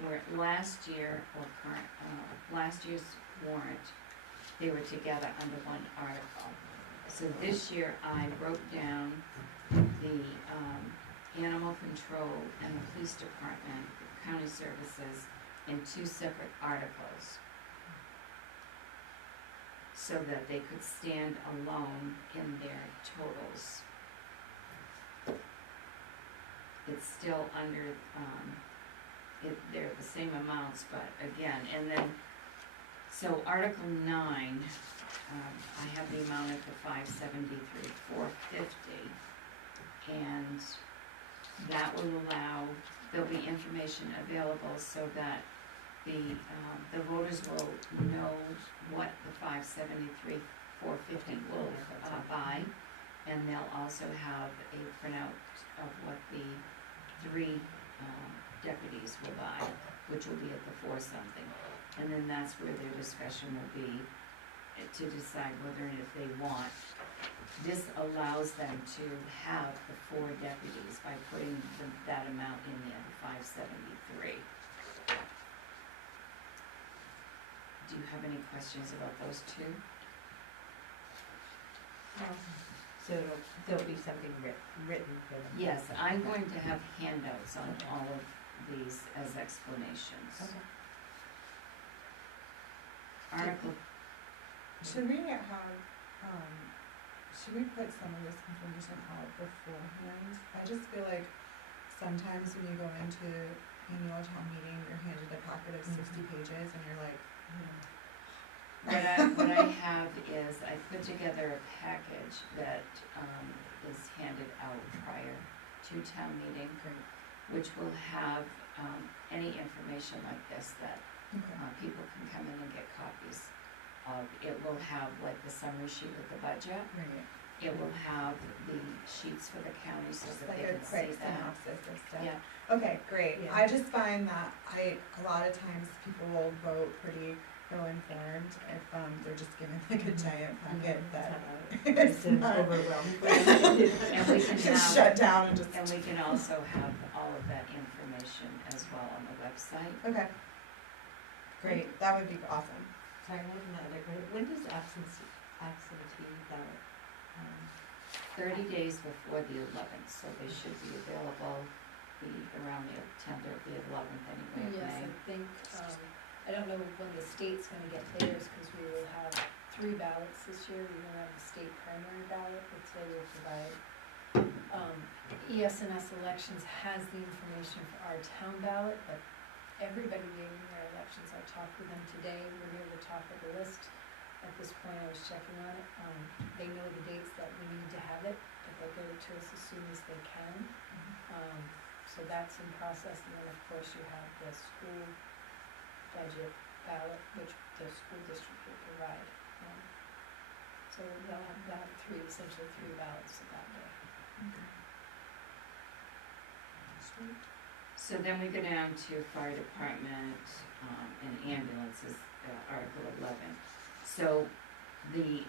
9, were last year, or current, last year's warrant, they were together under one article. So this year I broke down the animal control and the police department, county services, in 2 separate articles, so that they could stand alone in their totals. It's still under, they're the same amounts, but again, and then, so Article 9, I have the amount at the $573,450, and that will allow, there'll be information available so that the voters will know what the $573,450 will buy, and they'll also have a printout of what the 3 deputies will buy, which will be at the 4 something. And then that's where their discussion will be to decide whether and if they want. This allows them to have the 4 deputies by putting that amount in there, the $573. Do you have any questions about those 2? So there'll be something written for them? Yes, I'm going to have handouts on all of these as explanations. Okay. Article, Should we put some of this information out beforehand? I just feel like sometimes when you go into annual town meeting, you're handed a packet of 60 pages and you're like, what I have is, I put together a package that is handed out prior to town meeting, which will have any information like this that people can come in and get copies of. It will have like the summary sheet with the budget. Right. It will have the sheets for the county so Just that like they a can see quick that. synopsis of stuff. Yeah, Okay, great. Yeah. I just find that a lot of times people will vote pretty ill-informed if, they're just given like a giant packet that It's it's not, overwhelming. and we can it's have, shut down and just, and we can also have all of that information as well on the website. okay. Great, that would be awesome. Sorry, I have another, when does absentee ballot, 30 days before the 11th, so they should be available around the 10th or the 11th anyway of Yes, May. I think, I don't know when the state's gonna get theirs, cause we will have 3 ballots this year. We will have the state primary ballot, which they will provide. ES&S Elections has the information for our town ballot, but everybody giving their elections, I talked with them today, we're near the top of the list. At this point, I was checking on it, they know the dates that we need to have it, but they'll get it to us as soon as they can. So that's in process, and then of course you have the school budget ballot, which the school district will provide. So they'll have essentially three ballots that day. So then we go down to fire department and ambulances, Article 11. So the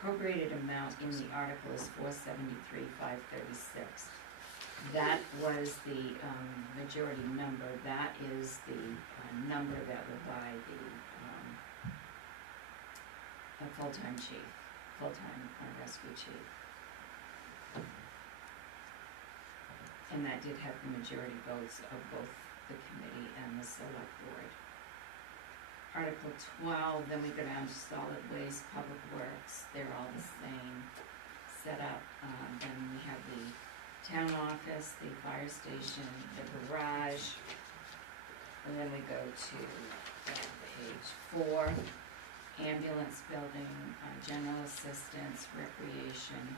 appropriated amount in the article is $473,536. That was the majority number. That is the number that will buy a full-time chief, full-time rescue chief. And that did have the majority votes of both the committee and the select board. Article 12, then we go down to solid waste, public works, they're all the same setup. Then we have the town office, the fire station, the garage. And then we go to page 4, ambulance building, general assistance, recreation,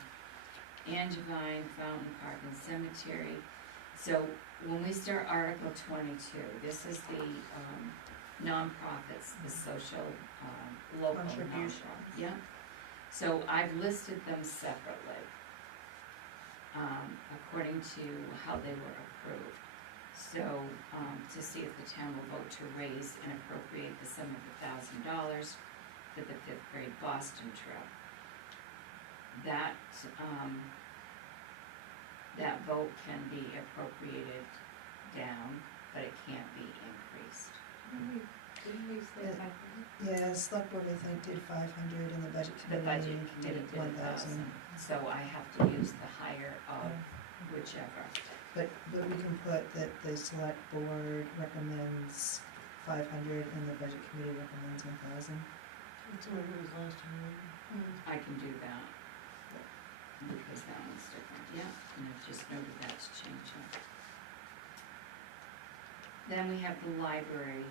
Angevine, Fountain Park, and Cemetery. So when we start Article 22, this is the nonprofits, the social, local Contributions. nonprofits. Yeah. So I've listed them separately, according to how they were approved. So, to see if the town will vote to raise and appropriate the sum of $1,000 for the 5th grade Boston trip. That vote can be appropriated down, but it can't be increased. didn't we say Yeah. 500? Yeah, select board, I think, did 500 and the budget The budget committee committee did did 1,000. 1,000, so I have to use the higher of whichever. But we can put that the select board recommends 500 and the budget committee recommends 1,000. That's what it was last time. I can do that, because that one's different, yeah, and I've just noted that's changing. Then we have the library,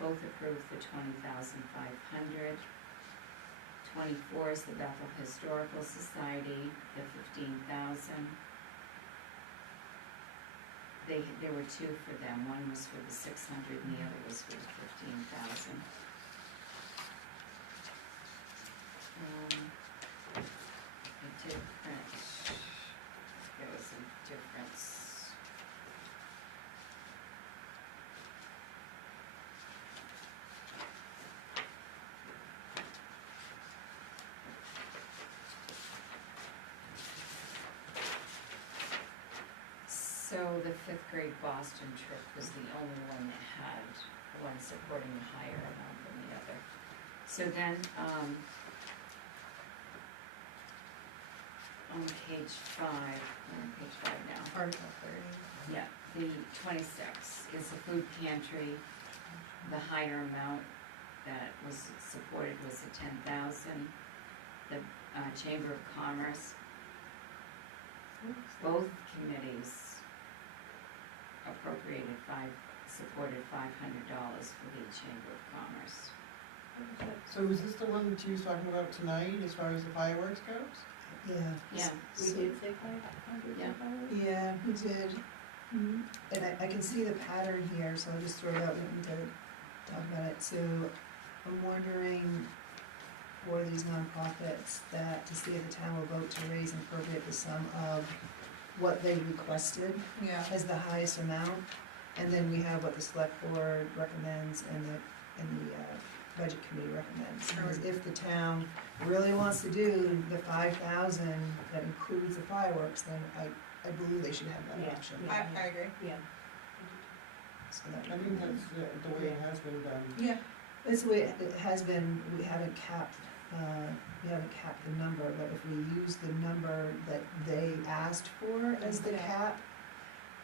both approved for $20,500. 24 is the Bethel Historical Society, the $15,000. There were two for them, one was for the 600 and the other was for the 15,000. I did print, there was a difference. So the 5th grade Boston trip was the only one that had one supporting the higher amount than the other. So then, on page 5, we're on page 5 now. Article 30. Yeah, the 26 is the food pantry. The higher amount that was supported was the 10,000. The Chamber of Commerce, both committees supported $500 for the Chamber of Commerce. So is this the one that you was talking about tonight, as far as the fireworks goes? Yeah. Yeah. We did say 500? Yeah. Yeah, we did. And I can see the pattern here, so I'll just throw it out, we don't need to talk about it. So I'm wondering, for these nonprofits that, to see if the town will vote to raise and appropriate the sum of what they requested Yeah. as the highest amount. And then we have what the select board recommends and the budget committee recommends. Because if the town really wants to do the 5,000 that includes the fireworks, then I believe they should have that Yeah. option. I agree. Yeah. So that I think that's the way it has been done. Yeah. That's the way it has been. We haven't capped the number, but if we use the number that they asked for as the Yeah. cap,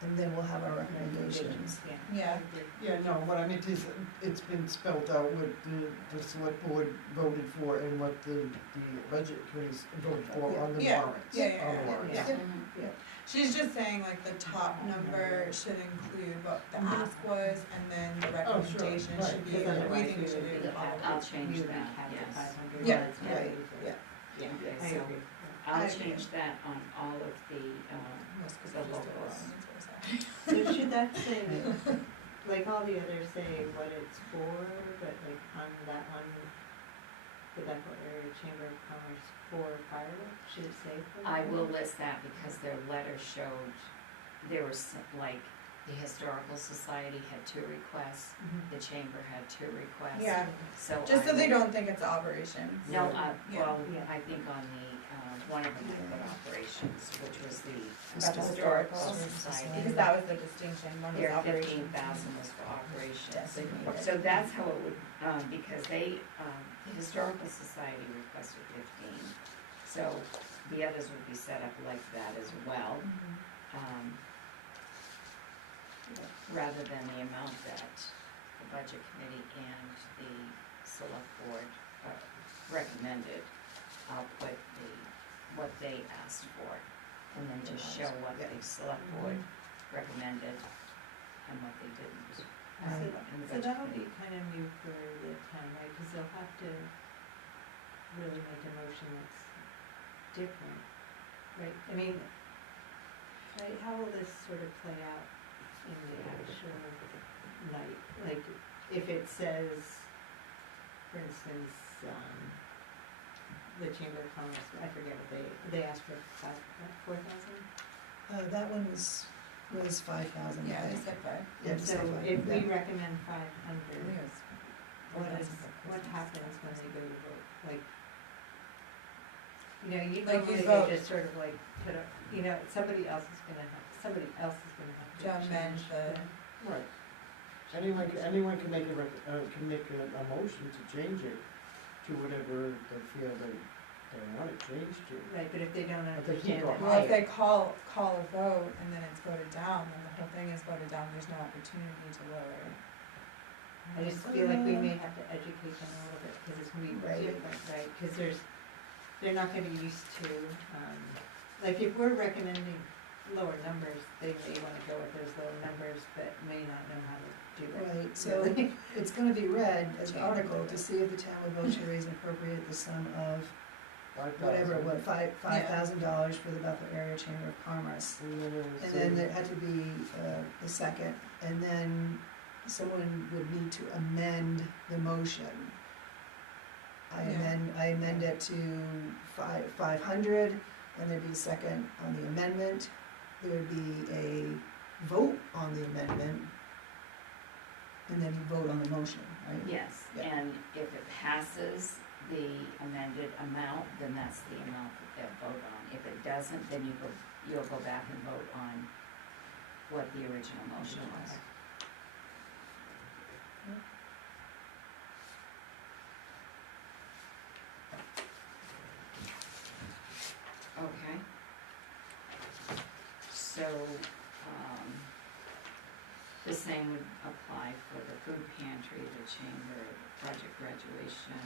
and then we'll have our recommendations. Yeah. Yeah. Yeah, no, what I meant is, it's been spelled out what the select board voted for and what the budget committees voted for on the Yeah. warrants. Yeah. On the warrants. Yeah. Mhm. She's just saying like the top number should include what the ask was, and then the Oh, sure, recommendation right. should be, Because what we otherwise think we we should would do. be all of capped. it. I'll change You would be that, capped at yes. 500. Yeah, That's right, everything. yeah. Yeah, Okay, I so agree. I'll I agree. change that on all of the, Yes, 'cause the I just did it locals. wrong, that's what I said. So should that say, like all the others say what it's for, but like on that one, the Bethel Area Chamber of Commerce for fireworks, should it say for? I will fireworks? list that because their letter showed there was like, the Historical Society had 2 requests, the Chamber had 2 requests. Yeah, So just so I they will- don't think it's operations. No, Yeah. well, Yeah. I think on the, one of them had put operations, which was the About the Historical historical Society. Because that was the distinction, one was Their operations. 15,000 was for operations. Yes. So that's how it would, because they, the Historical Society requested 15. So the others would be set up like that as well, Mhm. rather than the amount that the Budget Committee and the Select Board recommended. I'll put what they asked for, and then just show what the Select Board recommended and what they didn't. So, And the so Budget that'll be Committee. kind of new for the town, right, cause they'll have to really make a motion that's different, right, I mean, right, how will this sort of play out in the actual night, like, if it says, for instance, the Chamber of Commerce, I forget what they asked for 4,000? That one was 5,000. Yeah, they said five. Yeah, So just like if we that. recommend 500, Yes. what happens when they go to vote, like, you know, you Like you normally vote. they just sort of like put up, you know, somebody else is gonna have to To amend change the- Right. Anyone can make a motion to change it to whatever they feel they want it changed to. Right, but if they don't But they keep understand going. it. Well, if they call a vote and then it's voted down, then the whole thing is voted down, there's no opportunity to lower it. I just feel like we may have to educate them a little bit, cause it's gonna be Right. different, right, cause they're not gonna be used to, like, if we're recommending lower numbers, they may wanna go with those lower numbers, but may not know how to do it. Right, so it's gonna be read as an article to see if the town will vote to raise and appropriate the sum of whatever, $5,000 for the Bethel Area Chamber of Commerce. And then there had to be a second, and then someone would need to amend the motion. I amend it to 500, and there'd be a second on the amendment. There would be a vote on the amendment, and then you vote on the motion, right? Yes, Yeah. and if it passes the amended amount, then that's the amount that they'll vote on. If it doesn't, then you'll go back and vote on what the original motion was. Okay. So, the same would apply for the food pantry, the chamber, project graduation,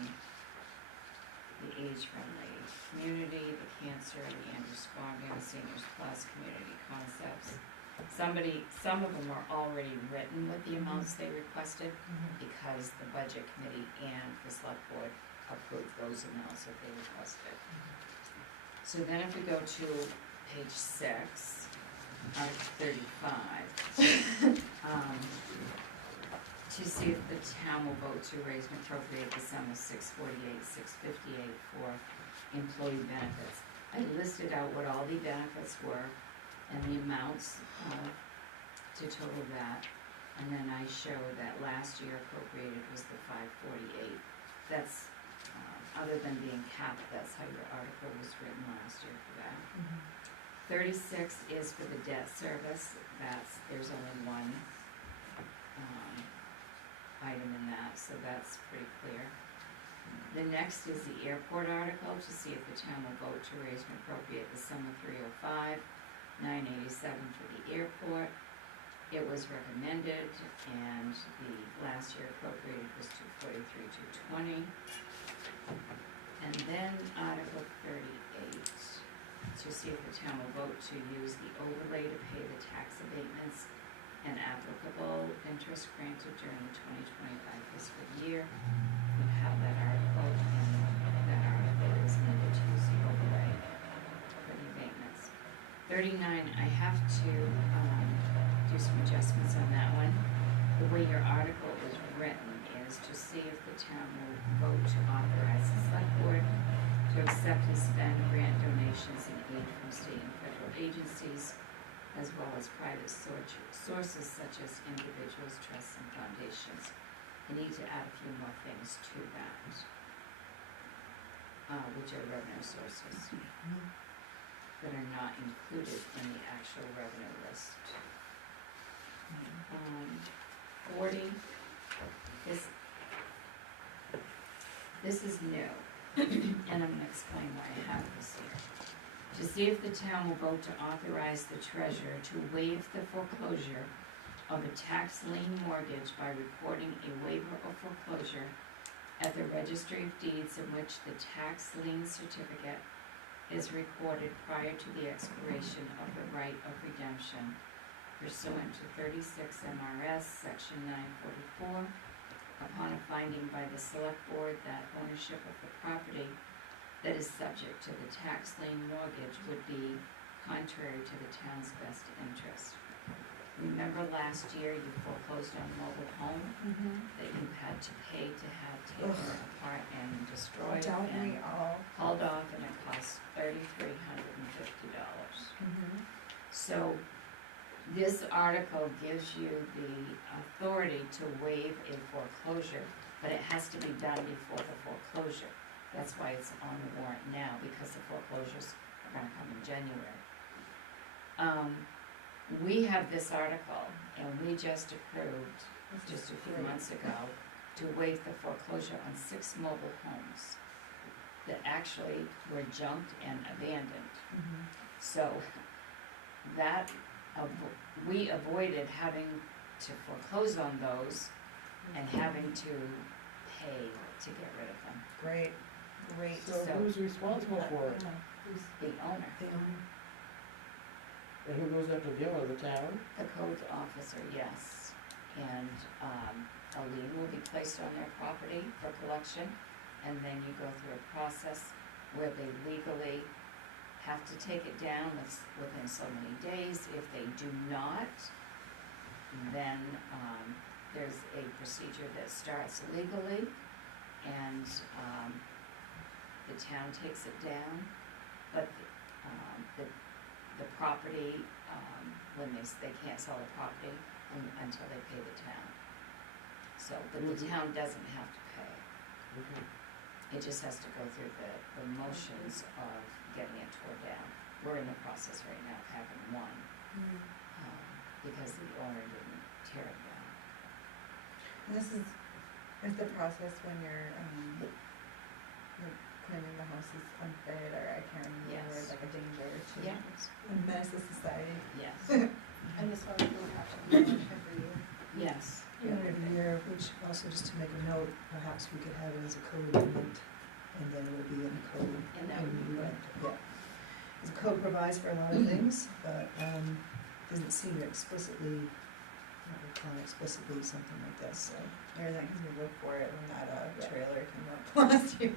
the age-friendly community, the cancer, the Andrew Scoggin, Seniors Plus, community concepts. Some of them are already written with the amounts they requested because the budget committee and the select board approved those amounts that they requested. So then if we go to page 6, Article 35. to see if the town will vote to raise and appropriate the sum of $648,658 for employee benefits. I listed out what all the benefits were and the amounts to total that. And then I show that last year appropriated was the $548. That's, other than being capped, that's how your article was written last year for that. 36 is for the debt service. There's only one item in that, so that's pretty clear. The next is the airport article, to see if the town will vote to raise and appropriate the sum of $305,987 for the airport. It was recommended, and the last year appropriated was $243,220. And then Article 38, to see if the town will vote to use the overlay to pay the tax abatements and applicable interest granted during the 2025 fiscal year. You have that article, and that article is needed to use the overlay for the abatements. 39, I have to do some adjustments on that one. The way your article is written is to see if the town will vote to authorize the select board to accept and spend grant donations and aid from state and federal agencies, as well as private sources such as individuals, trusts, and foundations. I need to add a few more things to that, which are revenue sources that are not included in the actual revenue list. 40, this is new, and I'm gonna explain why I have this here. To see if the town will vote to authorize the treasurer to waive the foreclosure of a tax lien mortgage by recording a waiver of foreclosure at the registry of deeds in which the tax lien certificate is recorded prior to the expiration of the right of redemption pursuant to 36 MRS Section 944, upon a finding by the select board that ownership of the property that is subject to the tax lien mortgage would be contrary to the town's best interest. Remember last year you foreclosed on a mobile home that you had to pay to have taken apart and destroyed Don't and we all? hauled off, and it cost $3,350. So this article gives you the authority to waive a foreclosure, but it has to be done before the foreclosure. That's why it's on the warrant now, because the foreclosures are gonna come in January. We have this article, and we just approved, just a few months ago, to waive the foreclosure on 6 mobile homes that actually were junked and abandoned. So that, we avoided having to foreclose on those and having to pay to get rid of them. Great. So who's responsible for it? The owner, And who goes after the owner, the town? the code officer, yes. And a lien will be placed on their property for collection, and then you go through a process where they legally have to take it down within so many days. If they do not, then there's a procedure that starts legally, and the town takes it down, but the property, when they can't sell the property until they pay the town. So, but the town doesn't have to pay. It just has to go through the motions of getting it tore down. We're in the process right now of having one, because the owner didn't tear it down. This is the process when you're claiming the house is unfit, or I can't remember, Yes. like a danger to Yeah. a menace to society. Yes, And this one will have to be on every year. yes. Every year, which also, just to make a note, perhaps we could have it as a code amendment, and then it will be in the code. And that would be good. Yeah. The code provides for a lot of things, but doesn't seem to explicitly, not recall explicitly something like this, so. Or that because we looked for it when that trailer came up last year.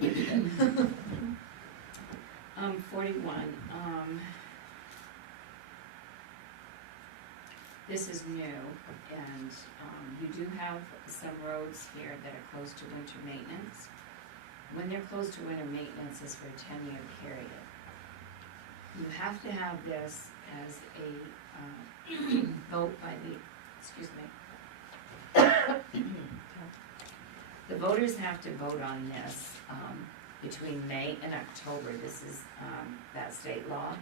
41, This is new, and you do have some roads here that are closed to winter maintenance. When they're closed to winter maintenance, it's for a 10-year period. You have to have this as a vote by the, excuse me. The voters have to vote on this between May and October. This is that state law.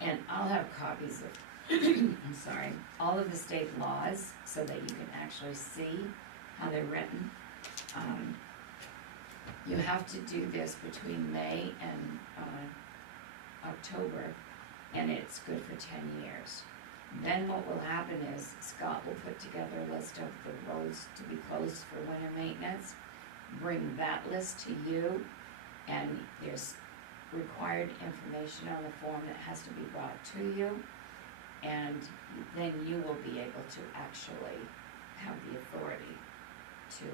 And I'll have copies of, I'm sorry, all of the state laws so that you can actually see how they're written. You have to do this between May and October, and it's good for 10 years. Then what will happen is Scott will put together a list of the roads to be closed for winter maintenance, bring that list to you, and there's required information on the form that has to be brought to you, and then you will be able to actually have the authority to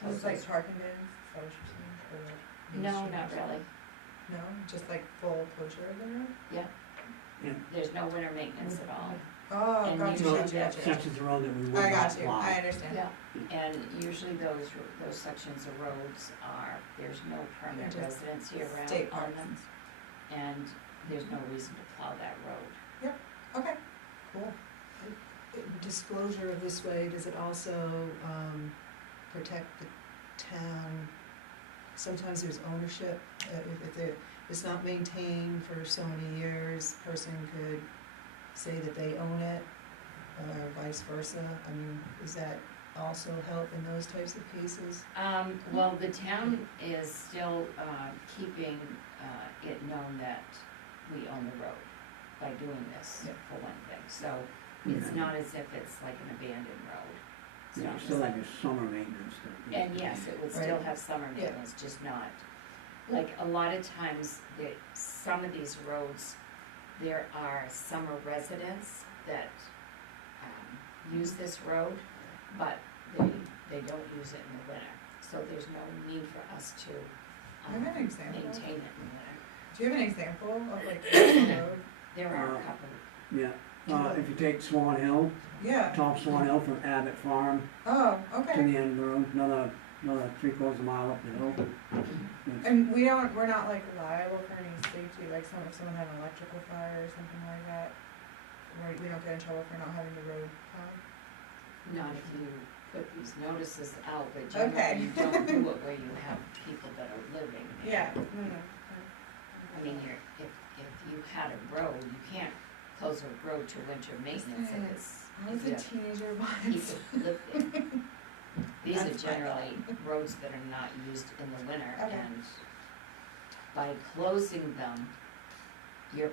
close It's like those. parking bans, is that what you're saying? Or like Main No, Street not or something? really. No, just like full closure of the road? There's no winter maintenance at all. Oh, And gotcha, you- gotcha. Sections of road that we would I not got you, plow. I understand. Yeah, and usually those sections of roads are, there's no permanent They're just residents year round State on parks. them, and there's no reason to plow that road. Okay, cool. Disclosure of this way, does it also protect the town? Sometimes there's ownership, if it's not maintained for so many years, person could say that they own it, or vice versa. I mean, does that also help in those types of cases? Well, the town is still keeping it known that we own the road by doing this, Yeah. for one thing. So it's not as if it's like an abandoned road. It's Yeah, not still as- like your summer maintenance. that- And yes, it would still Right. have summer Yeah. maintenance, just not, like, a lot of times, some of these roads, there are summer residents that use this road, but they don't use it in the winter. So there's no need for us to Have an example. maintain it in the winter. Do you have an example of like a road? There are a couple, Yeah, if you take Swan Hill, Yeah, top Swan Hill from Abbott Farm oh, to okay. the end of the road, another 3/4 mile up the hill. And we're not like liable for any safety, like if someone had an electrical fire or something like that? We don't get in trouble for not having the road plowed? not if you put these notices out, but Okay. generally you don't do it where you have people that are living there. Yeah, no. I mean, if you had a road, you can't close a road to winter maintenance if it's, I was a teenager once. people live there. These are That's my generally roads that are not used in the winter, Okay. and by closing them, you're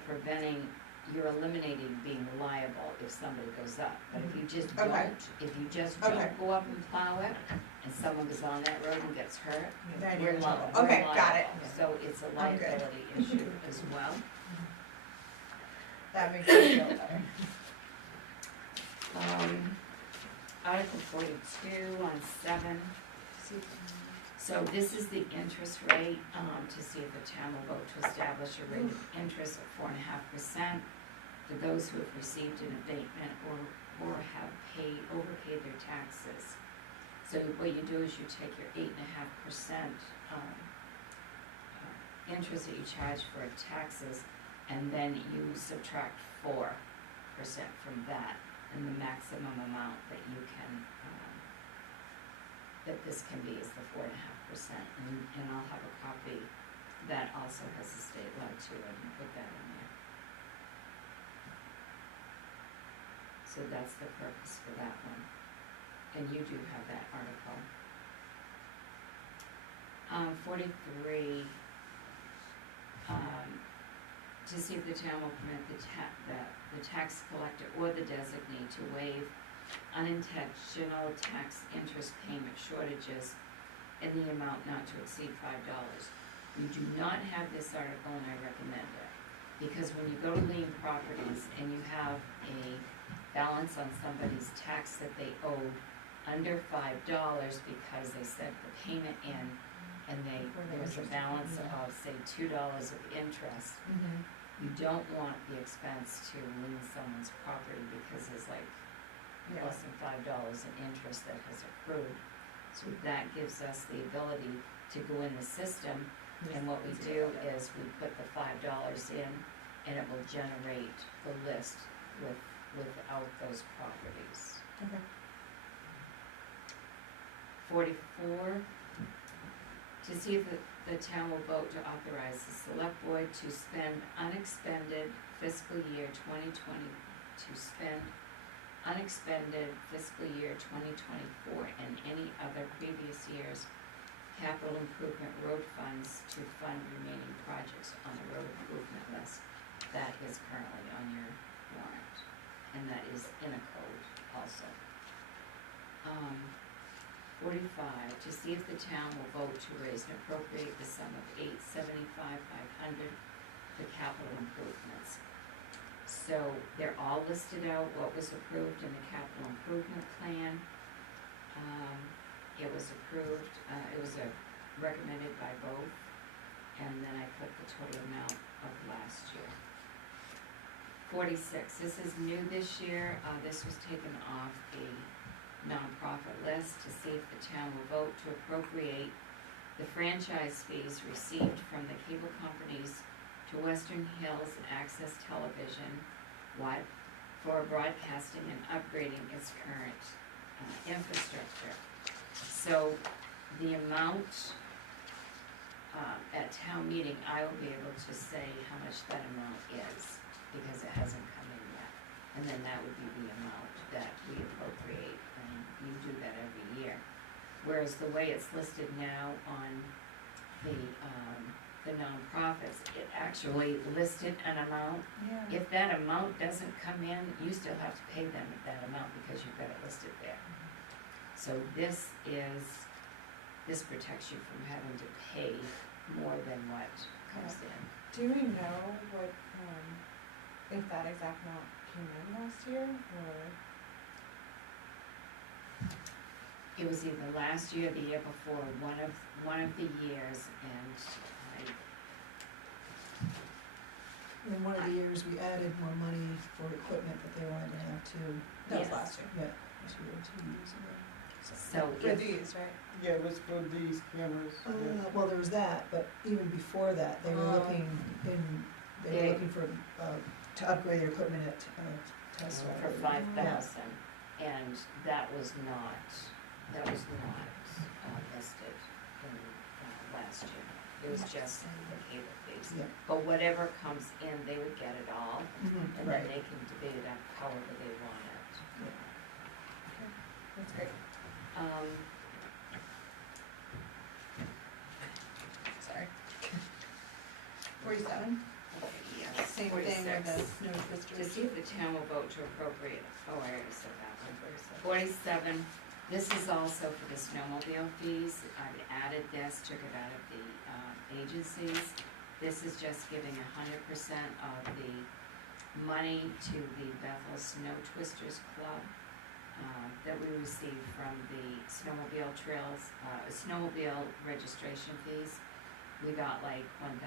eliminating being liable if somebody goes up. But if you just Okay. don't Okay. go up and plow it, and someone goes on that road and gets hurt, Then you're we're in trouble. liable. Okay, got it. So it's a I'm good. liability issue as well. That makes me feel better. Article 42 on 7. So this is the interest rate, to see if the town will vote to establish a rate of interest of 4.5% for those who have received an abatement or have overpaid their taxes. So what you do is you take your 8.5% interest that you charge for taxes, and then you subtract 4% from that, and the maximum amount that you can, that this can be is the 4.5%, and I'll have a copy that also has the state law too, I can put that in there. So that's the purpose for that one, and you do have that article. 43, to see if the town will permit the tax collector or the designee to waive unintentional tax interest payment shortages in the amount not to exceed $5. You do not have this article, and I recommend it, because when you go to lien properties and you have a balance on somebody's tax that they owed under $5 because they sent the payment in, and there was a balance of, say, $2 of interest, You don't want the expense to lien someone's property because there's like less than $5 in interest that has accrued. So that gives us the ability to go in the system, and what we do is we put the $5 in, and it will generate the list without those properties. Okay. 44, to see if the town will vote to authorize the select board to spend unexpended fiscal year 2020, to spend unexpended fiscal year 2024 and any other previous year's capital improvement road funds to fund remaining projects on the road improvement list. That is currently on your warrant, and that is in a code also. 45, to see if the town will vote to raise and appropriate the sum of $875,500 for capital improvements. So they're all listed out, what was approved in the capital improvement plan. It was approved, it was recommended by both, and then I put the total amount of last year. 46, this is new this year, this was taken off the nonprofit list, to see if the town will vote to appropriate the franchise fees received from the cable companies to Western Hills Access Television for broadcasting and upgrading its current infrastructure. So the amount at town meeting, I will be able to say how much that amount is, because it hasn't come in yet. And then that would be the amount that we appropriate, and we do that every year. Whereas the way it's listed now on the nonprofits, it actually listed an amount. Yeah. If that amount doesn't come in, you still have to pay them at that amount because you've got it listed there. So this protects you from having to pay more than what comes in. Do we know what, if that exact amount came in last year, or? It was either last year or the year before, one of the years, and In one of the years, we added more money for equipment that they wanted to have too. That was Yes. last year. Yeah, this year or 2 years ago. so For if, these, right? Yeah, it was for these cameras. Well, there was that, but even before that, they were looking They- looking for, to upgrade their equipment at, Test for Drive. 5,000, and that was not listed in last year. It was just the cable fees. Yeah. But whatever comes in, they would get it all, Mhm, and right. then they can debate it up however they want it. That's great. Sorry. 47, Yes, same thing with 46. the snow To twisters. see if the town will vote to appropriate, oh, I already said that one. 47, this is also for the snowmobile fees. I've added this, took it out of the agencies. This is just giving 100% of the money to the Bethel Snow Twisters Club that we receive from the snowmobile trails, snowmobile registration fees. We got like $1,279,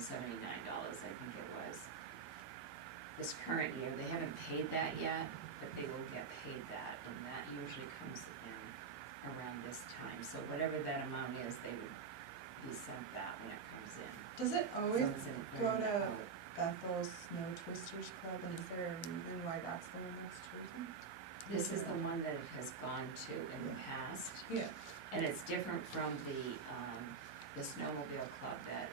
I think it was. This current year, they haven't paid that yet, but they will get paid that, and that usually comes in around this time. So whatever that amount is, they would be sent that when it comes in. Does it So always it's in go the to code. Bethel Snow Twisters Club, and is there a reason why that's the one that's chosen? This is the one that it has gone to in the past, Yeah. and it's different from the snowmobile club that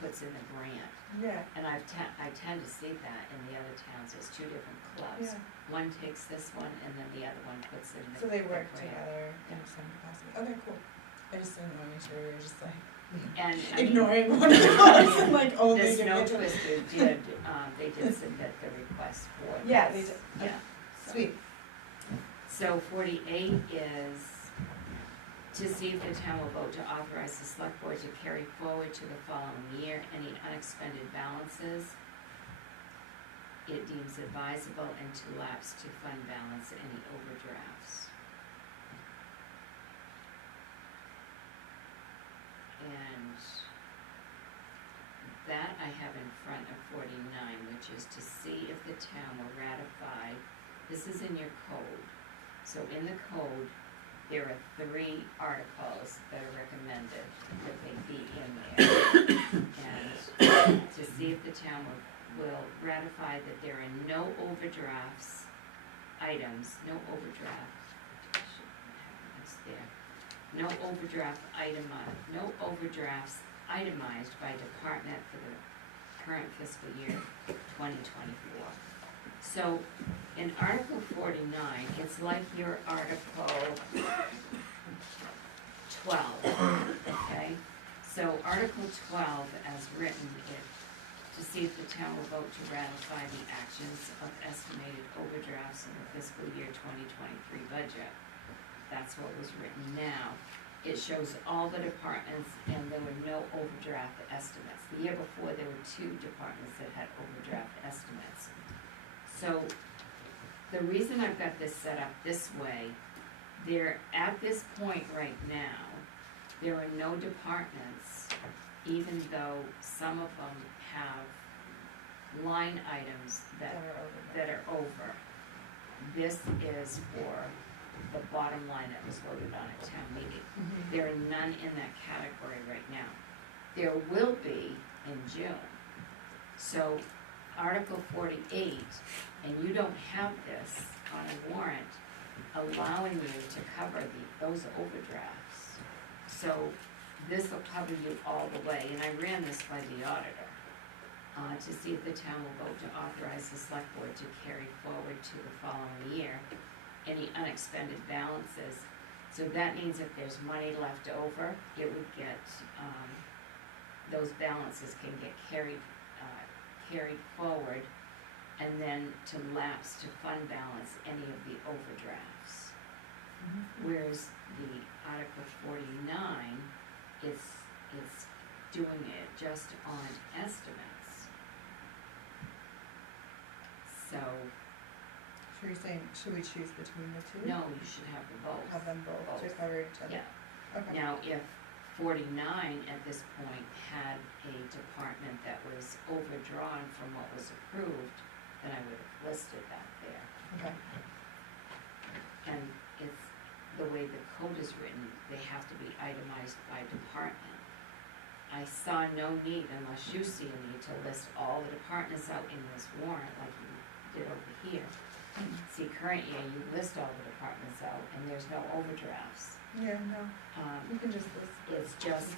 puts in the grant. Yeah. And I tend to see that in the other towns, there's two different clubs. Yeah. One takes this one, and then the other one puts in the. So they the work grant. together in some capacity. Okay, cool. I just didn't want to make sure we were just like And I mean, ignoring one of the ones and like only the giving Snow it to. Twister did, they did submit the request for this. Yeah, they did. Yeah. So- Sweet. So 48 is to see if the town will vote to authorize the select board to carry forward to the following year any unexpended balances it deems advisable and to lapse to fund balance any overdrafts. And that I have in front of 49, which is to see if the town will ratify, this is in your code. So in the code, there are 3 articles that are recommended that they be in there. And to see if the town will ratify that there are no overdrafts items, no overdraft, it's there. No overdrafts itemized by department for the current fiscal year 2024. So in Article 49, it's like your Article 12, okay? So Article 12, as written, to see if the town will vote to ratify the actions of estimated overdrafts in the fiscal year 2023 budget. That's what was written now. It shows all the departments, and there were no overdraft estimates. The year before, there were 2 departments that had overdraft estimates. So the reason I've got this set up this way, there, at this point right now, there are no departments, even though some of them have line items that are over. This is for the bottom line that was voted on at town meeting. There are none in that category right now. There will be in June. So Article 48, and you don't have this on a warrant, allowing you to cover those overdrafts. So this will cover you all the way, and I ran this by the auditor to see if the town will vote to authorize the select board to carry forward to the following year any unexpended balances. So that means if there's money left over, it would get, those balances can get carried forward, and then to lapse to fund balance any of the overdrafts. Whereas the Article 49, it's doing it just on estimates. So, So you're saying, should we choose between the 2? no, you should have them both. Have them both to cover each other? Yeah. Okay. Now, if 49 at this point had a department that was overdrawn from what was approved, then I would have listed that there. Okay. And it's, the way the code is written, they have to be itemized by department. I saw no need, unless you see a need, to list all the departments out in this warrant like you did over here. See, current year, you list all the departments out, and there's no overdrafts. Yeah, no, you can just list. It's just,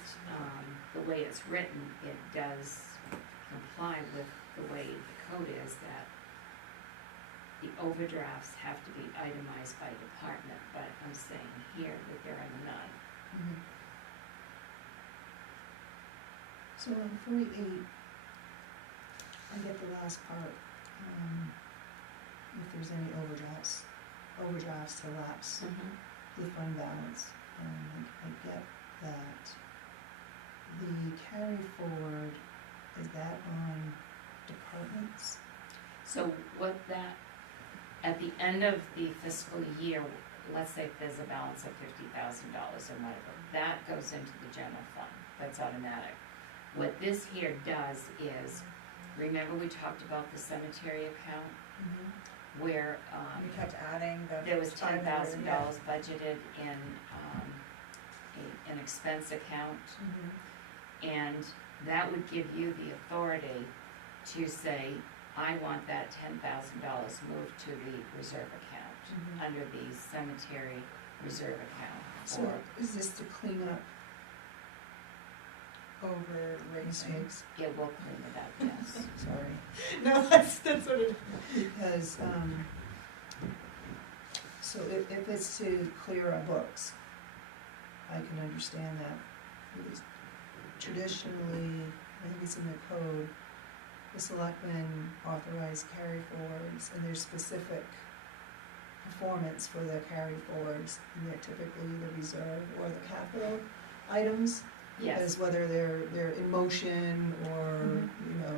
the way it's written, it does comply with the way the code is, that the overdrafts have to be itemized by department, but I'm saying here that there are none. So on 48, I get the last part, if there's any overdrafts to lapse the fund balance, I get that. The carry forward, is that on departments? So what that, at the end of the fiscal year, let's say if there's a balance of $50,000 or whatever, that goes into the general fund, that's automatic. What this here does is, remember we talked about the cemetery account, where, You kept adding the. there was $10,000 yeah. budgeted in, an expense account, and that would give you the authority to say, I want that $10,000 moved to the reserve account, under the cemetery reserve account. So Or is this to clean up over mistakes? it will clean it up, yes. Sorry. No, that's what it, because, so if it's to clear our books, I can understand that. Because traditionally, I think it's in the code, the selectmen authorize carry forwards, and there's specific performance for the carry forwards, and they're typically the reserve or the capital items. Yes, As whether they're in motion or, you know,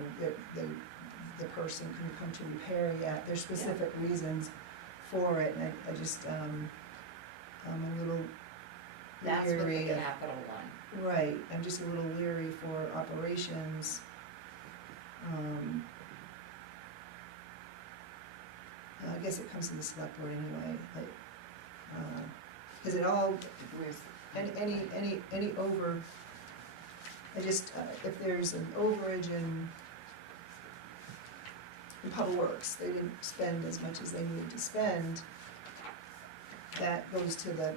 the person can come to repair yet, there's specific reasons for it, and I just, I'm a little that's with the leery of. capital one. Right, I'm just a little leery for operations, I guess it comes to the select board anyway, like, cause it all, Where's? any over, if there's an overage in Public Works, they didn't spend as much as they needed to spend, that goes to the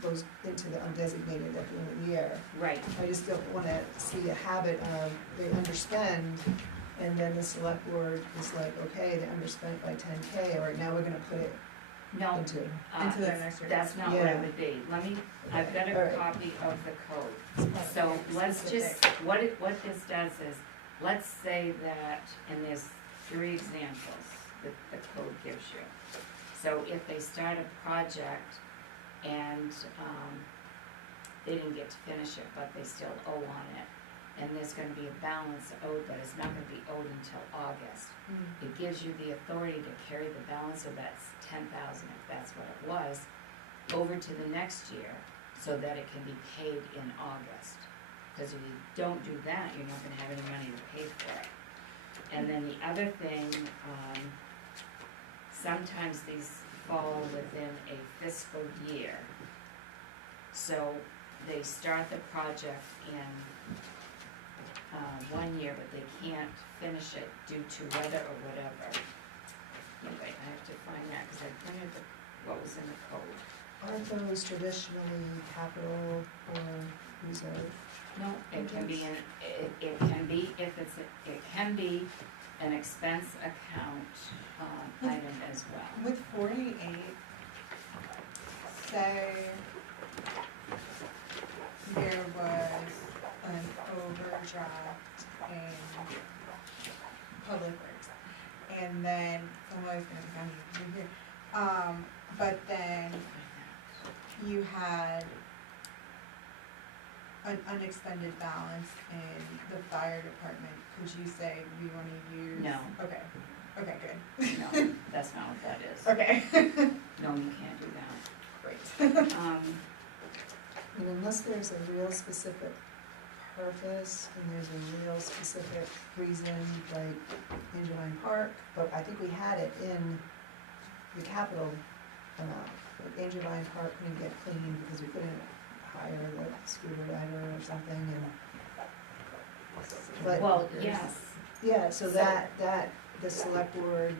goes into the undesignated at the end of the year. Right, I just don't wanna see a habit of they underspend, and then the select board is like, okay, they underspent by 10K, or now we're gonna put it no, into. Into their next year. that's not what Yeah. it would be. I've got All a right. copy of the code. So let's just, what this does is, let's say that, and there's 3 examples that the code gives you. So if they start a project and, they didn't get to finish it, but they still owe on it, and there's gonna be a balance owed, but it's not gonna be owed until August. It gives you the authority to carry the balance of that 10,000, if that's what it was, over to the next year, so that it can be paid in August. Because if you don't do that, you're not gonna have any money to pay for it. And then the other thing, sometimes these fall within a fiscal year. So they start the project in 1 year, but they can't finish it due to weather or whatever. Anyway, I have to find that, because I printed what was in the code. Aren't those traditionally capital or reserve? No, it can be it can be, if it's, it can be an expense account, item as well. With 48, say there was an overdraft in Public Works, and then, I'm always gonna be found here, but then you had an unexpended balance in the fire department, could you say we wanna use? No. Okay, good. No, that's not what that is. Okay. No, you can't do that. Great. And unless there's a real specific purpose and there's a real specific reason, like Angeline Park, but I think we had it in the capital amount. Like Angeline Park couldn't get cleaned because we couldn't hire the scooter rider or something, and but Well, yes, yeah, so that the select board,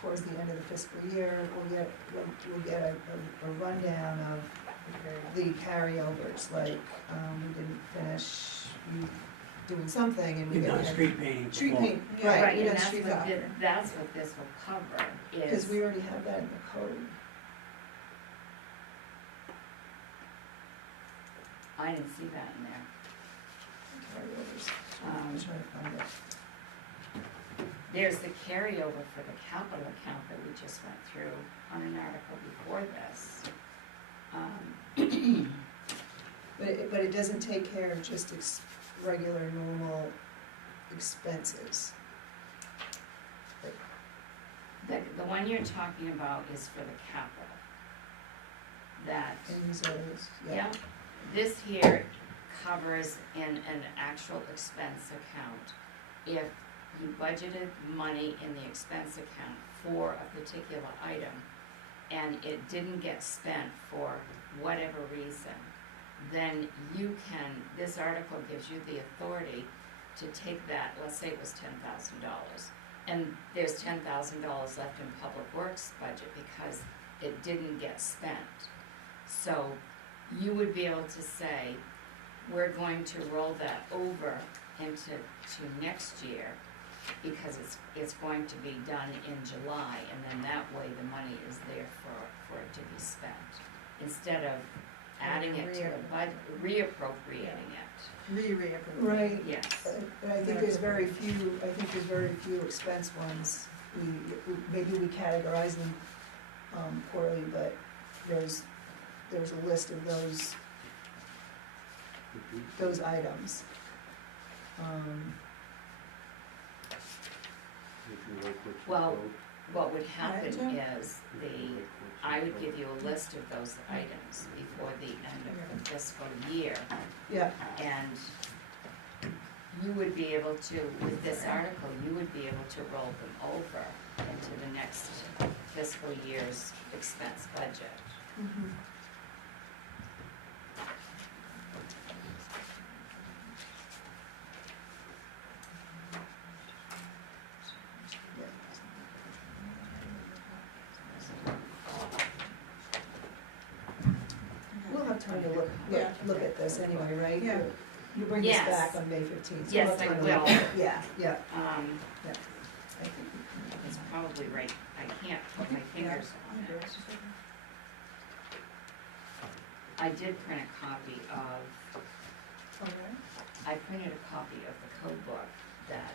towards the end of the fiscal year, we'll get a rundown of the carryovers, like, we didn't finish doing something and we You've get. done street painting. Street before. paint, Yeah, right, right, we and done that's street what, paint, that's what this will cover, because is, we already have that in the code. I didn't see that in there. Carryovers, I'm trying to find it. There's the carryover for the capital account that we just went through on an article before this. But it doesn't take care of just regular, normal expenses. The one you're talking about is for the capital. That, And reserves, yeah, this here covers in an actual expense account. If you budgeted money in the expense account for a particular item, and it didn't get spent for whatever reason, then you can, this article gives you the authority to take that, let's say it was $10,000, and there's $10,000 left in Public Works budget because it didn't get spent. So you would be able to say, we're going to roll that over into next year, because it's going to be done in July, and then that way the money is there for it to be spent, instead of adding it to the budget, reappropriating it. right. Yes. And I think there's very few expense ones. Maybe we categorize them poorly, but there's a list of those items. Well, what would happen Right, is I would give you a list of those items before the end of the fiscal year, Yeah, and you would be able to, with this article, you would be able to roll them over into the next fiscal year's expense budget. Mhm. We'll have time to look at this anyway, right? Yeah. You bring this Yes. back on May 15th. so Yes, we'll have I time to look will. at it. Yeah, yeah. Yeah. It's probably right, I can't put my fingers on it. I did print a copy of, Okay. I printed a copy of the code book that,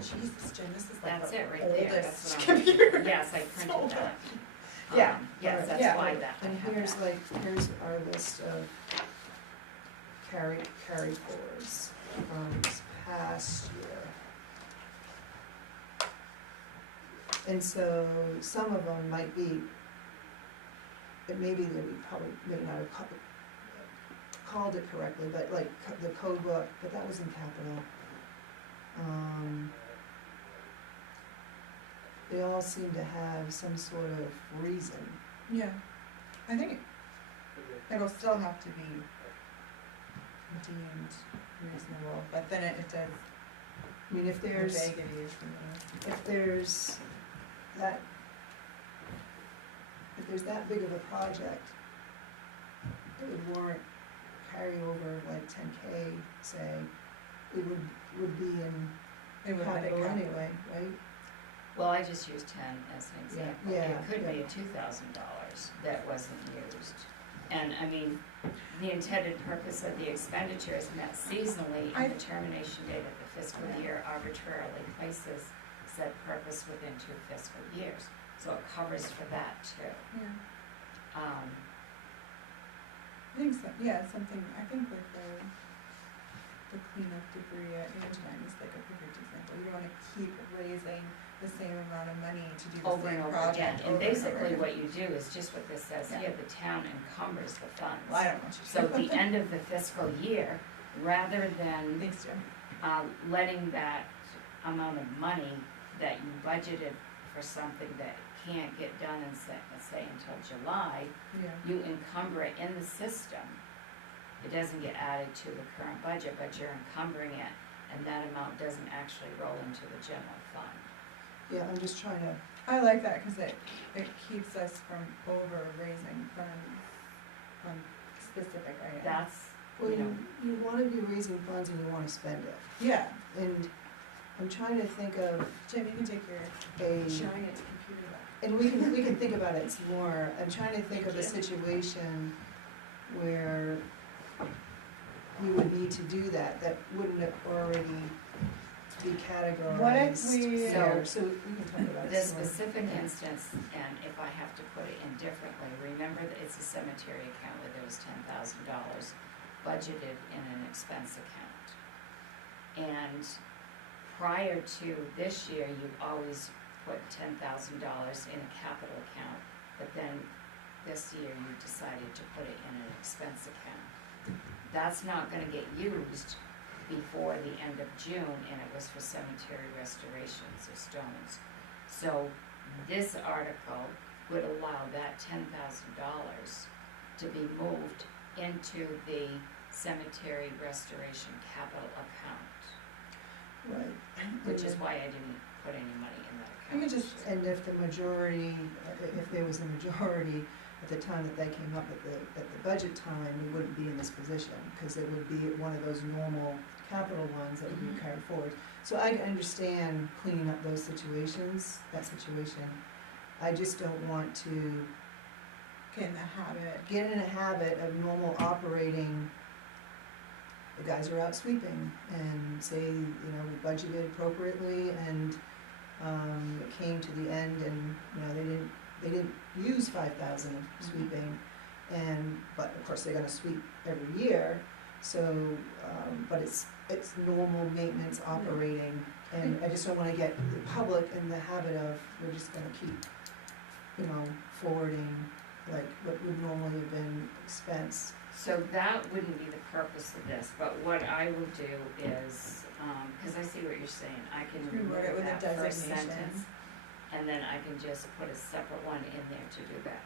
Jesus, Jen, this is like that's the it right there, that's oldest what I'm. computer. Yes, I printed that. Yeah. Yes, that's Yeah. why that, I And have here's that. here's our list of carry forwards from this past year. And so some of them might be, it may be that we probably may not have called it correctly, but like the code book, but that was in capital. They all seem to have some sort of reason. Yeah, I think it'll still have to be deemed reasonable, but then it does, I mean, if the there's, vagity is the, if there's that, if there's that big of a project, it would warrant carryover like 10K, say, it would be in it would have capital anyway, right? Well, I just used 10 as an example. Yeah, It could be yeah. $2,000 that wasn't used. And I mean, the intended purpose of the expenditure is met seasonally, and the termination date of the fiscal year arbitrarily places said purpose within 2 fiscal years. So it covers for that too. yeah. Um, I think so, yeah, something, I think like the cleanup debris at Antoine is like a perfect example. You don't wanna keep raising the same amount of money to do the over same and over project again. And over basically over what you do is just what this says here, the town encumbers the funds. Well, I don't want you to. So at the end of the fiscal year, rather than Thanks, Jim. letting that amount of money that you budgeted for something that can't get done in say until July, Yeah. you encumber it in the system. It doesn't get added to the current budget, but you're encumbering it, and that amount doesn't actually roll into the general fund. Yeah, I'm just trying to, I like that, cause it keeps us from over raising funds on specific items. That's, well, you know, you wanna be raising funds and you wanna spend it. Yeah, And I'm trying to think of Jim, you can take your a, giant computer back. and we can think about it some more. I'm trying to think of a situation where you would need to do that wouldn't have already be categorized What if we- there. So we can talk about it this some more. specific instance, and if I have to put it indifferently, remember that it's a cemetery account where there was $10,000 budgeted in an expense account. And prior to this year, you always put $10,000 in a capital account, but then this year you decided to put it in an expense account. That's not gonna get used before the end of June, and it was for cemetery restorations of stones. So this article would allow that $10,000 to be moved into the cemetery restoration capital account, Right. which is why I didn't put any money in that You account. could just, And if the majority, if there was a majority at the time that they came up at the budget time, we wouldn't be in this position, because it would be one of those normal capital ones that would be Mhm. carried forward. So I can understand cleaning up those situations, that situation. I just don't want to get in the habit. get in a habit of normal operating. The guys are out sweeping and say, you know, we budgeted appropriately and, it came to the end and, you know, they didn't use 5,000 sweeping. But of course, they're gonna sweep every year, so, but it's normal maintenance operating. And I just don't wanna get the public in the habit of, we're just gonna keep, you know, forwarding like what would normally have been expense So that wouldn't be the purpose of this, but what I will do is, cause I see what you're saying, I can Reword it remove with a that first designation. sentence. And then I can just put a separate one in there to do that,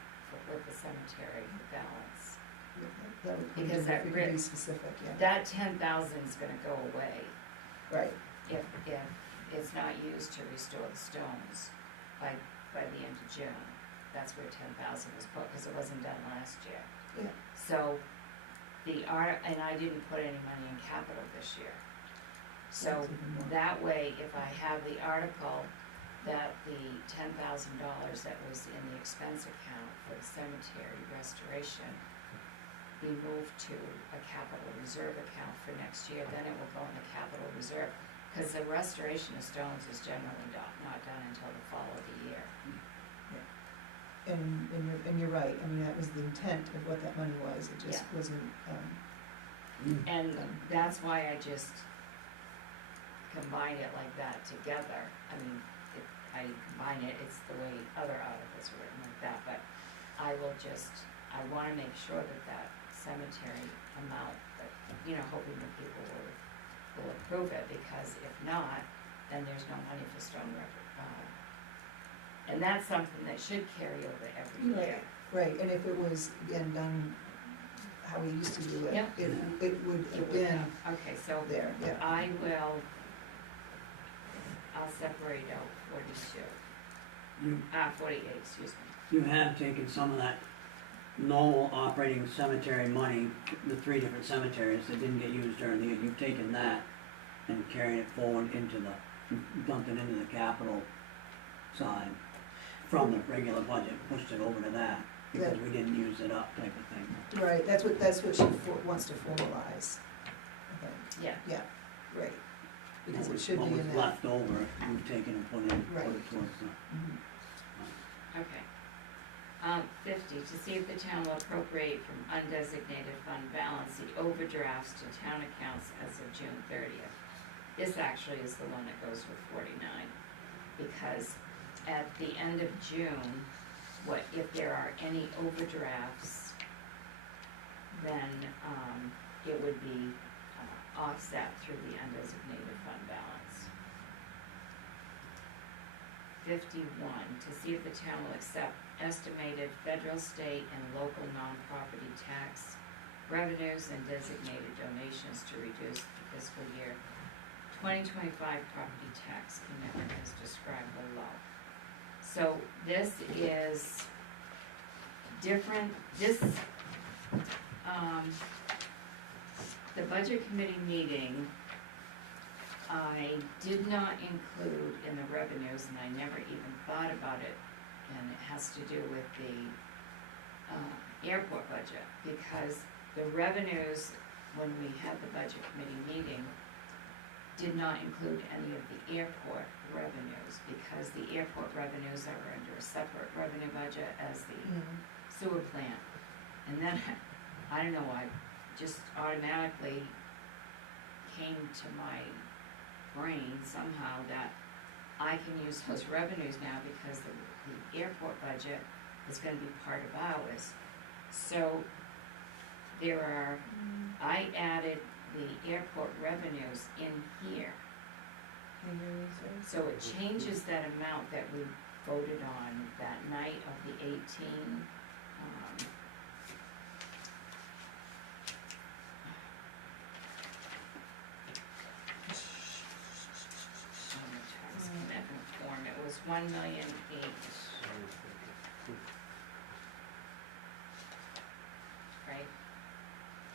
with the cemetery balance. That would be, Because if that we re- could be specific, yeah. That 10,000 is gonna go away Right, if it's not used to restore the stones by the end of June. That's where 10,000 was put, cause it wasn't done last year. yeah. So, and I didn't put any money in capital this year. So, That's even more. that way, if I have the article that the $10,000 that was in the expense account for the cemetery restoration be moved to a capital reserve account for next year, then it will go in the capital reserve. Cause the restoration of stones is generally not done until the fall of the year. And you're right, I mean, that was the intent of what that money was, it just Yeah. wasn't, And that's why I just combine it like that together. I mean, I combine it, it's the way other articles are written like that, but I wanna make sure that cemetery amount, that, hoping that people will approve it, because if not, then there's no money for stone record. And that's something that should carry over every year. right, and if it was, again, done how we used to do it, Yeah. it would It have would been have- Okay, so there, yeah. I'll separate out You, 48, excuse me. you have taken some of that normal operating cemetery money, the 3 different cemeteries that didn't get used during the year, you've taken that and carried it forward into dumped it into the capital side from the regular budget, pushed it over to that, because we didn't use it up type of thing. Right, that's what she wants to formalize, I think, Yeah, right, because it should What be was in that. left over, you've taken and put it Right. towards the. Mhm. okay. 50, to see if the town will appropriate from undesignated fund balance the overdrafts to town accounts as of June 30th. This actually is the one that goes with 49, because at the end of June, if there are any overdrafts, then, it would be offset through the undesignated fund balance. 51, to see if the town will accept estimated federal, state, and local non-property tax revenues and designated donations to reduce the fiscal year 2025 property tax commitment as described below. So this is different, the budget committee meeting, I did not include in the revenues, and I never even thought about it, and it has to do with the airport budget, because the revenues, when we had the budget committee meeting, did not include any of the airport revenues, because the airport revenues are under a separate revenue budget as the sewer plant. And then, I don't know, I just automatically came to my brain somehow that I can use those revenues now because the airport budget is gonna be part of ours. So I added the airport revenues in here. So it changes that amount that we voted on that night of the 18. On the tax commitment form, it was 1,000,008. Right?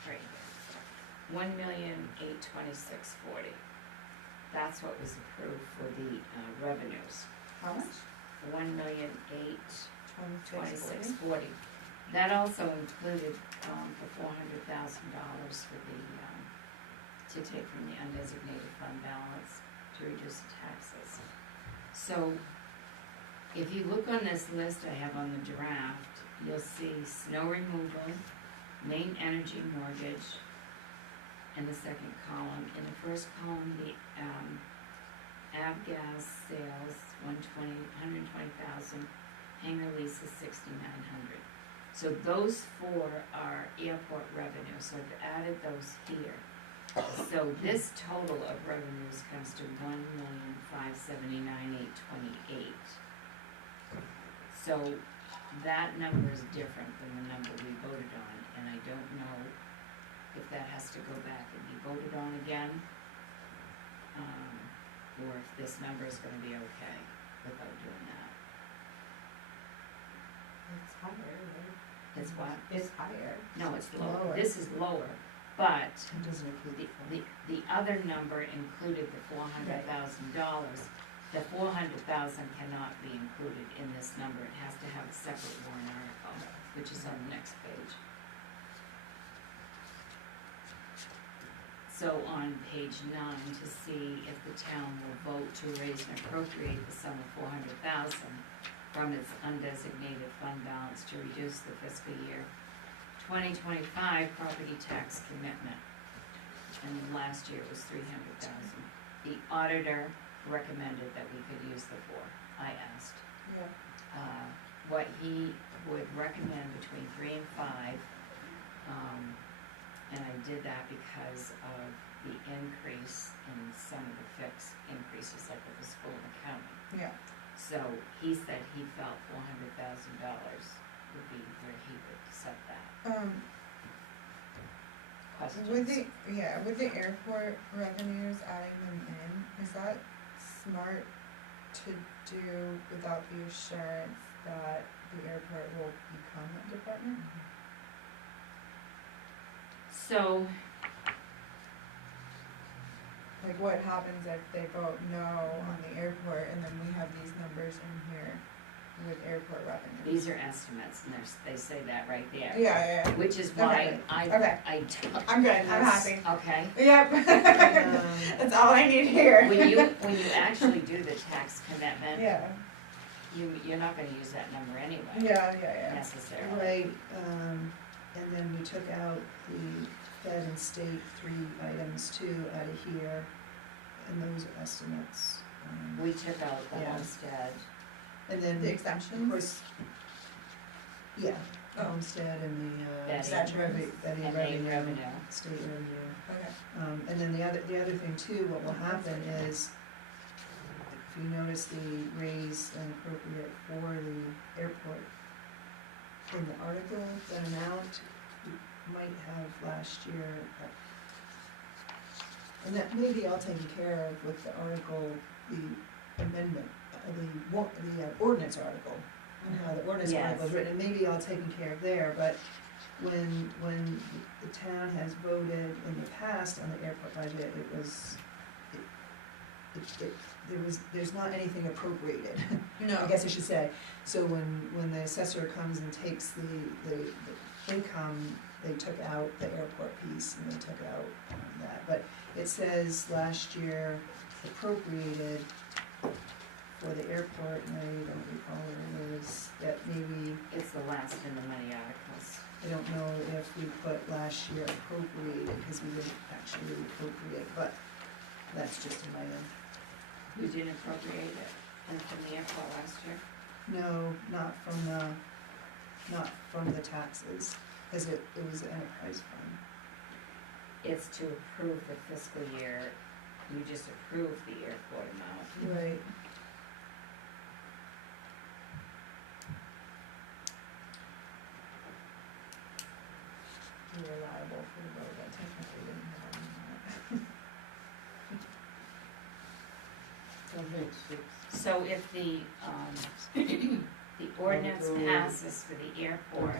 Right. 1,008,2640. That's what was approved for the revenues. How much? 1,008,2640. That also included the $400,000 for the to take from the undesignated fund balance to reduce the taxes. So if you look on this list I have on the draft, you'll see snow removal, main energy mortgage in the second column. In the first column, the avgas sales, 120,000, hangar lease is 6,900. So those four are airport revenue, so I've added those here. So this total of revenues comes to $1,579,828. So that number is different than the number we voted on, and I don't know if that has to go back and be voted on again, or if this number is gonna be okay without doing that. It's higher, right? It's what? It's higher. No, it's lower. Lower. This is lower, but It doesn't include the other number included the $400,000. The $400,000 cannot be included in this number. It has to have a separate warrant article, which is on the next page. So on page 9, to see if the town will vote to raise and appropriate the sum of $400,000 from its undesignated fund balance to reduce the fiscal year 2025 property tax commitment. And then last year it was $300,000. The auditor recommended that we could use the 4. I asked. Yeah. What he would recommend between 3 and 5, and I did that because of the increase in some of the fixed increases, like with the school and accounting. Yeah. So he said he felt $400,000 would be where he would set that. Questions? With the airport revenues, adding them in, is that smart to do without the assurance that the airport will become a department? So, Like, what happens if they vote no on the airport and then we have these numbers in here with airport revenues? these are estimates, and they say that right there. Yeah. Which is why Okay. I don't. I'm good, I'm happy. Okay. Yep. That's all I need here. When you actually do the tax commitment, Yeah, you're not gonna use that number anyway, yeah. necessarily. Right, and then we took out the Fed and state 3 items too out of here, and those are estimates. We took out the Yeah. homestead, And then, The of exemptions? course, yeah, Oh. homestead and the, Betty. state revenue, and main revenue. state revenue. Okay. And then the other thing too, what will happen is, if you notice the raise and appropriate for the airport, in the article, that amount you might have last year, and that may be all taken care of with the article, the amendment, the ordinance article, and how the ordinance Yes. article is written, it may be all taken care of there, but when the town has voted in the past on the airport budget, there's not anything appropriated, No. I guess I should say. So when the assessor comes and takes the income, they took out the airport piece and they took out that. But it says last year appropriated for the airport, and I don't recall what it is, that maybe, It's the last in the money articles. I don't know if we put last year appropriated, because we didn't actually appropriate, but that's just in my own. We didn't appropriate it from the airport last year? No, not from the taxes, because it was an enterprise fund. It's to approve the fiscal year, you just approved the airport amount. Right. We were liable for the vote, but technically didn't have any of that. So if the ordinance passes for the airport,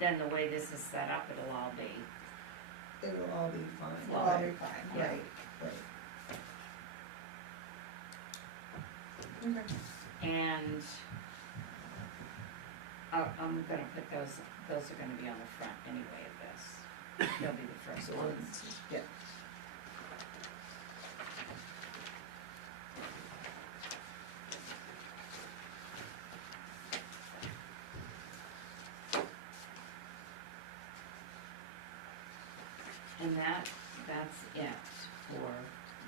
then the way this is set up, it'll all be, It'll all be fine. It'll all be fine, yeah. Right, right. Okay. and I'm gonna put those are gonna be on the front anyway of this. They'll be the first So ones. ordinances, yeah. And that's it for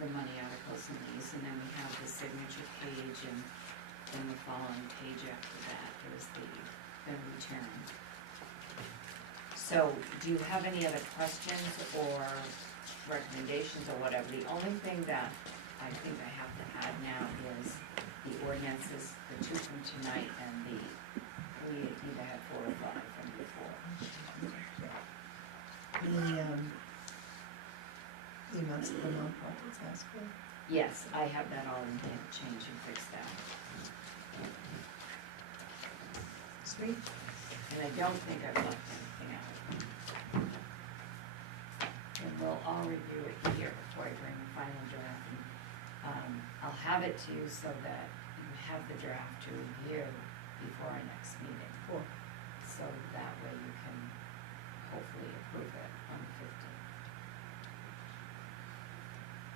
the money articles in these, and then we have the signature page, and then the following page after that is the return. So, do you have any other questions or recommendations or whatever? The only thing that I think I have to add now is the ordinances, the two from tonight and we either had 4 or 5 from before. The amounts that the nonprofits ask for. Yes, I have that all in hand, change and fix that. Sweet. And I don't think I've left anything out. And we'll all review it here before I bring the final draft. I'll have it to you so that you have the draft to review before our next meeting. Cool. So that way you can hopefully approve it on the 15th.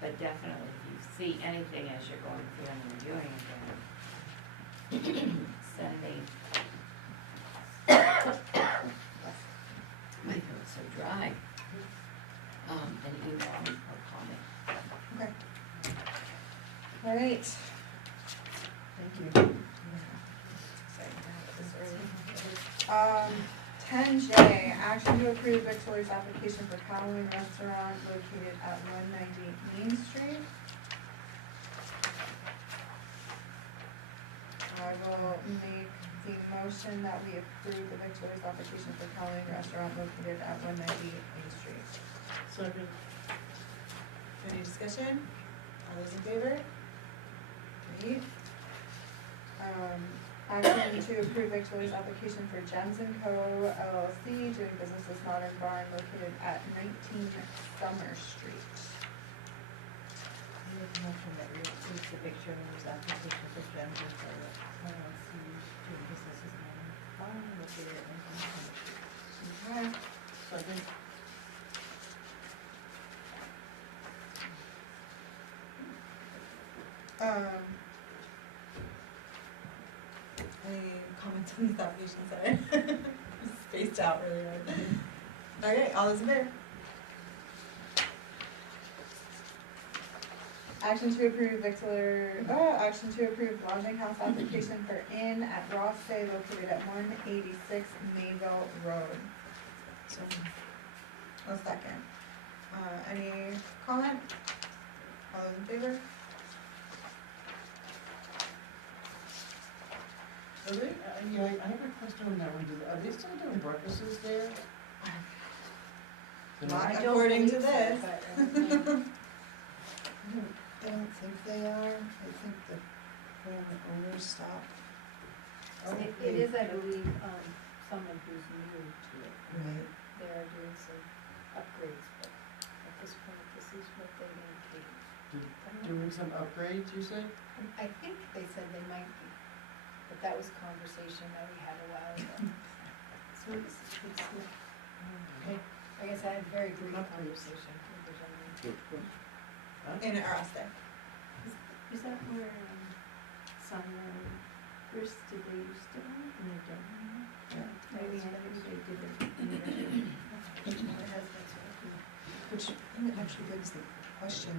But definitely, if you see anything as you're going through and reviewing again, send me. My throat's so dry. An email or comment. Okay. All right. Thank you. Sorry, I have this early. 10J, action to approve victualler's application for Halloween restaurant located at 190 Main Street. I will make the motion that we approve the victualler's application for Halloween restaurant located at 190 Main Street. Second. Any discussion? All those in favor? Great. Action to approve victualler's application for Gems & Co. LLC, doing business as Modern Barn, located at 19 Summer Street. I make a motion that we approve the victualler's application for Gems & Co. LLC, doing business as Modern Barn, located at 19 Summer Street. Okay. Second. Any comments on these applications? Sorry. Spaced out really hard. Okay, all those in favor? Action to approve action to approve lodging house application for Inn at Ross Bay located at 186 Mayville Road. So, A second. Any comment? All those in favor? Are they, yeah, I have a question on that one. Are they still doing breakfasts there? Not I don't according to believe so, this. but, I don't think they are. I think the former owners stopped. It is, I believe, someone who's new to it. Right. They are doing some upgrades, but at this point, this is what they indicate. Doing some upgrades, you said? I think they said they might be, but that was a conversation that we had a while ago. So it's, I guess I had a very brief conversation with the gentleman. In Ross Bay. Is that where, Summer, first did they used to own it and they don't anymore? Yeah. Maybe they did it. Which actually begs the question,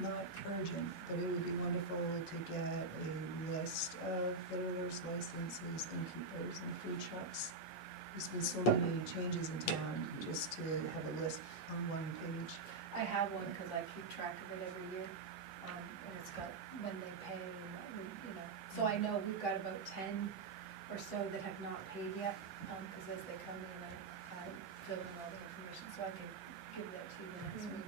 not urgent, but it would be wonderful to get a list of fiddlers, licenses, innkeepers, and food trucks. There's been so many changes in town, just to have a list on one page. I have one because I keep track of it every year, and it's got when they pay, and, you know, so I know we've got about 10 or so that have not paid yet, because as they come in, I fill in all the information, so I can give that to you the next meeting.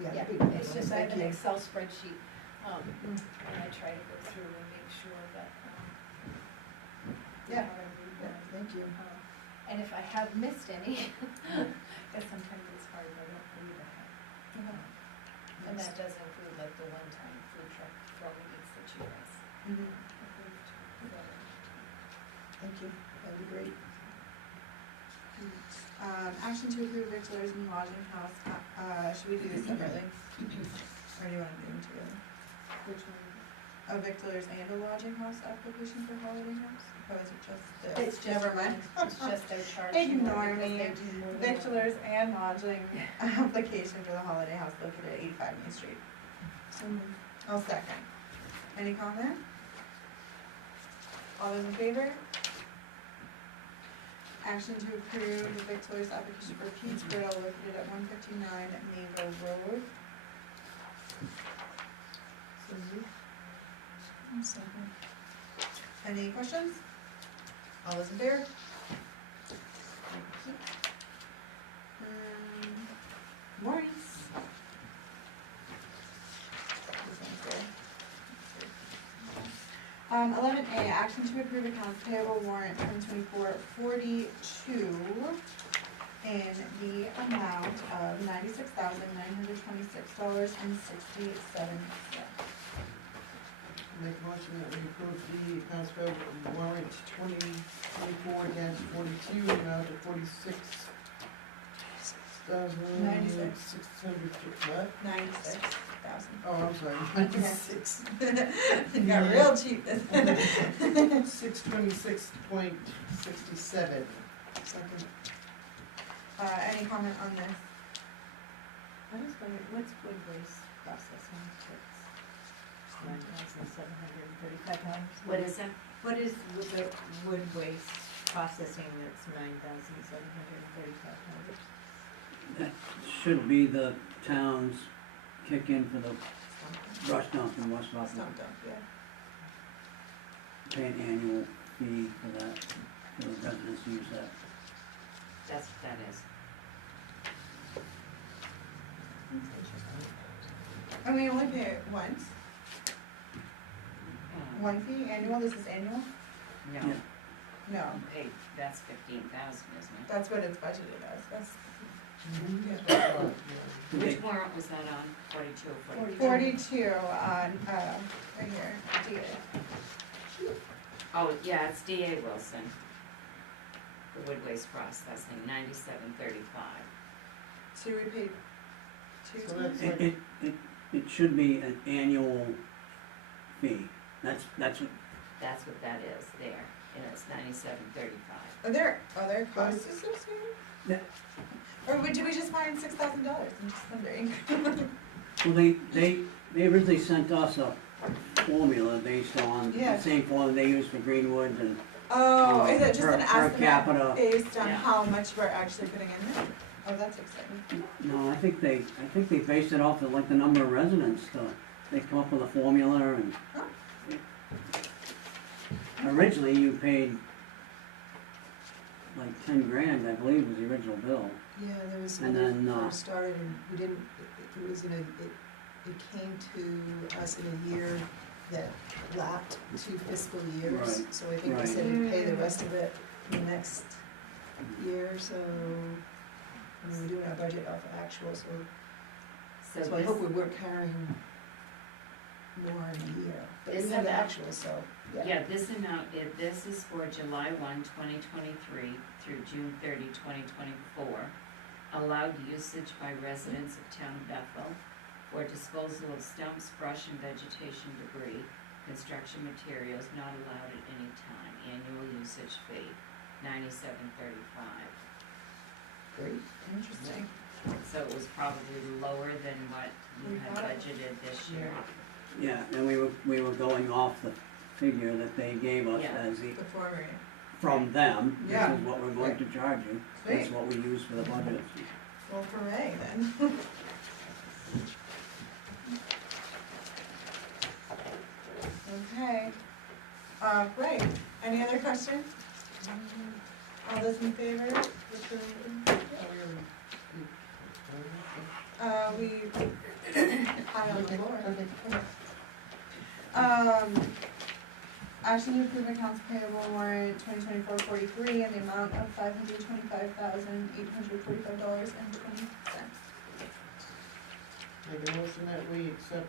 Yeah, Yeah, that'd be it's just, I have thank an you. Excel spreadsheet, and I try to go through and make sure that, Yeah. how every Yeah, one. thank you. And if I have missed any, because sometimes it's hard, I don't believe I have. And that does include like the one-time food truck film meetings that you guys Mhm. approved. Thank you, that'd be great. Action to approve victualler's and lodging house, should we do this separately? Or do you wanna do them together? Which one? A victualler's and a lodging house application for Holiday House? Or is it just this? It's just, Never mind. it's just they charge Ignore more because me. they do more than one. Victualler's and lodging application for the Holiday House located at 85 Main Street. So moved. I'll second. Any comment? All those in favor? Action to approve the Victoria's application for Pete's Grill located at 159 Mayville Road. So moved. Second. Any questions? All those in favor? Warrants. This one's good. 11A, action to approve accounts payable warrant 2024-42 in the amount of $96,926.67. Make a motion that we approve the accounts payable warrant 2024-42, in the amount of 46,600, what? 96,000. Oh, I'm sorry, Okay. 96. It got real cheap this. 626.67. Second. Any comment on this? I was wondering, what's wood waste processing? That's $9,735. What is that? What is with the wood waste processing that's $9,735? That should be the town's kick in for the brush dump in West Buffalo. Stump dump, yeah. Pay an annual fee for that, for the residents to use that. That's what that is. And we only pay it once? Hmm. One fee, annual, this is annual? No, Yeah. No, hey, that's 15,000, isn't it? that's what it's budgeted as, that's. Which warrant was that on? 42 or 43? 42 on, right here, DA. Oh, yeah, it's D.A. Wilson. The wood waste processing, 9735. So we paid two So times? that's- It should be an annual fee. That's what, That's what that is there, and it's 9735. Are there costs associated? Yeah. Or did we just find $6,000? I'm just wondering. well, they originally sent us a formula based on Yeah. the same formula they use for Greenwoods and Oh, is it just per- an per estimate capita. based on Yeah. how much we're actually putting in there? Oh, that's exciting. No, I think they based it off of like the number of residents, they come up with a formula and Huh. originally you paid like 10 grand, I believe was the original bill. Yeah, there was And when then, we first started, and we didn't, it was in a, it came to us in a year that lapped 2 fiscal years. Right, So I think we right. said we'd pay the rest of it in the next year, so, I mean, we're doing our budget off of actual, so I this- hope we weren't carrying more in a year. But we Isn't have the that- actual, so, yeah. Yeah, this amount, this is for July 1, 2023 through June 30, 2024. Allowed usage by residents of town of Bethel for disposal of stumps, brush, and vegetation debris, construction materials not allowed at any time. Annual usage fee, $97.35. Great, interesting. So it was probably lower than what you had thought it- budgeted this year. Yeah, and we were going off the figure that they gave us Yeah. as the, The former, from them. Yeah. This is what we're going to charge you. That's Sweet. what we use for the budget. well, hooray then. Okay, great. Any other questions? All those in favor? We have it on the floor. Action to approve accounts payable warrant 2024-43 in the amount of $525,845.20. Make a motion that we accept,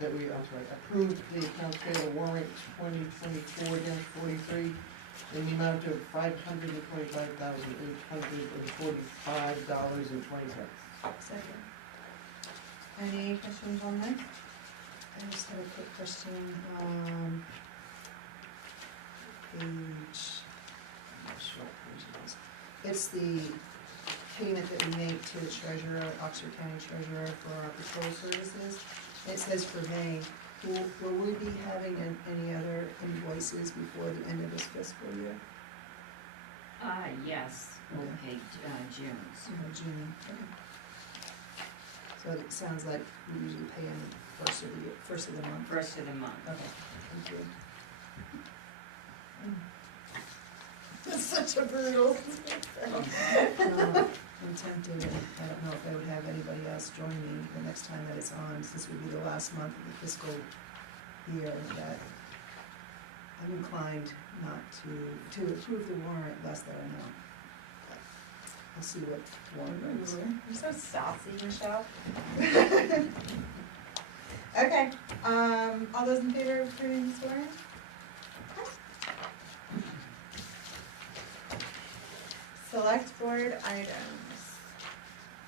approve the accounts payable warrant 2024-43 in the amount of $525,845.20. Second. Any questions on this? I just have a quick question, page, short page it is. It's the payment that we make to the treasurer, Oxford County Treasurer for our patrol services. It says for May, will we be having any other invoices before the end of this fiscal year? Yes, we'll pay June's. June, okay. So it sounds like we usually pay in first of the month. First of the month. Okay, thank you. That's such a brutal. I'm tempted, and I don't know if I would have anybody else join me the next time that it's on, since this would be the last month of the fiscal year, that I'm inclined not to approve the warrant less that I know. But I'll see what warrant brings. You're so saucy, Michelle. Okay, all those in favor of approving this warrant? Select board items.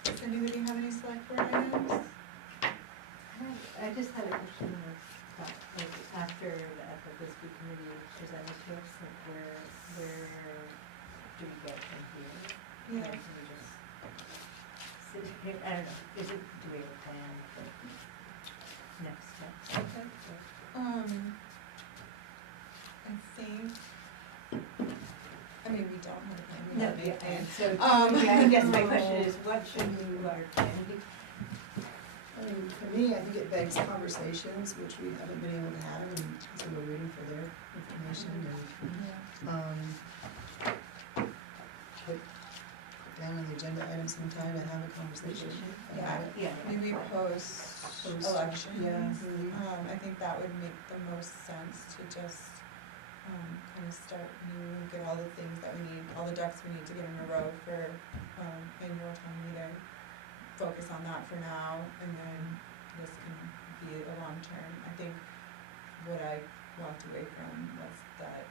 Does anybody have any select board items? I just had a question about, like, after the ethical school committee presented to us, like, where do we go from here? Yeah. Like, can we just sit here, I don't know, do we have a plan for next steps? Okay. I think, I mean, we don't have a plan, we have a plan. So, yeah, I guess my question is, what should our plan be? I mean, for me, I think it begs conversations, which we haven't been able to have, and so we're waiting for their information, and, put down on the agenda item sometime and have a conversation about it. Yeah. Maybe post Post, elections. yeah. I think that would make the most sense to just, kind of start new, get all the things that we need, all the ducks we need to get in a row for, annual town meeting. Focus on that for now, and then this can be a long term. I think what I walked away from was that,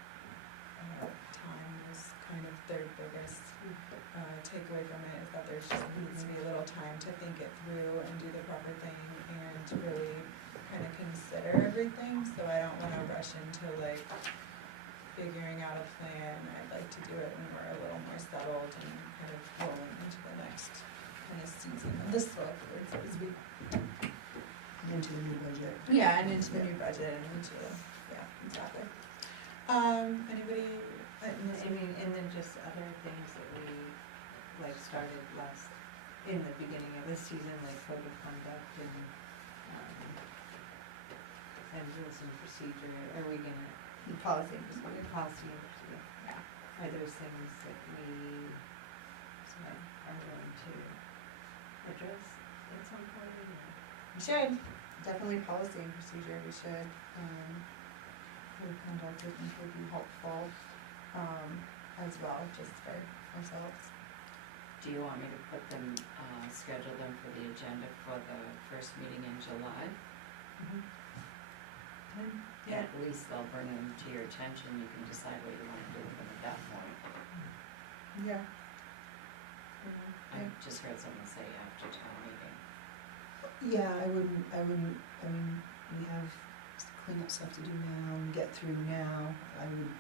time was kind of their biggest, takeaway from it, is that there's just needs to be a little time to think it through and do the proper thing and to really kind of consider everything, so I don't wanna rush into like figuring out a plan. I'd like to do it when we're a little more settled and kind of rolling into the next kind of season of the select board, so to speak. Into the new budget. Yeah, and into the new budget and into, yeah, exactly. Anybody, I mean, and then just other things that we, like, started in the beginning of this season, like code of conduct and rules and procedure, are we gonna, policy and procedure. policy and procedure? Yeah. Are those things that we are willing to address at some point, or? We should, definitely policy and procedure, we should, code of conduct, I think would be helpful, as well, just for ourselves. Do you want me to put them, schedule them for the agenda for the first meeting in July? Yeah. At least they'll bring them to your attention, you can decide what you wanna do with them at that point. Yeah. I just heard someone say after town meeting. Yeah, I wouldn't, I mean, we have cleanup stuff to do now and get through now. I would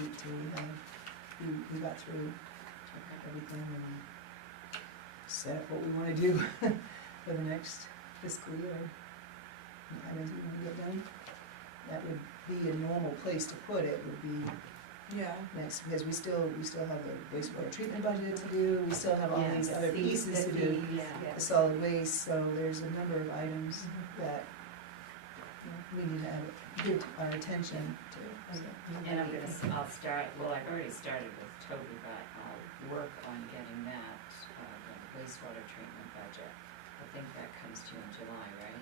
wait till we got through everything and set up what we wanna do for the next fiscal year. Items we wanna get done. That would be a normal place to put it, would be Yeah. next, because we still have the wastewater treatment budget to do, we still have all these Yes, other pieces to do. yeah. The solid waste, so there's a number of items that we need to give our attention to. So. And I'll start, well, I've already started with Toby, but I'll work on getting that, the wastewater treatment budget. I think that comes to you in July, right?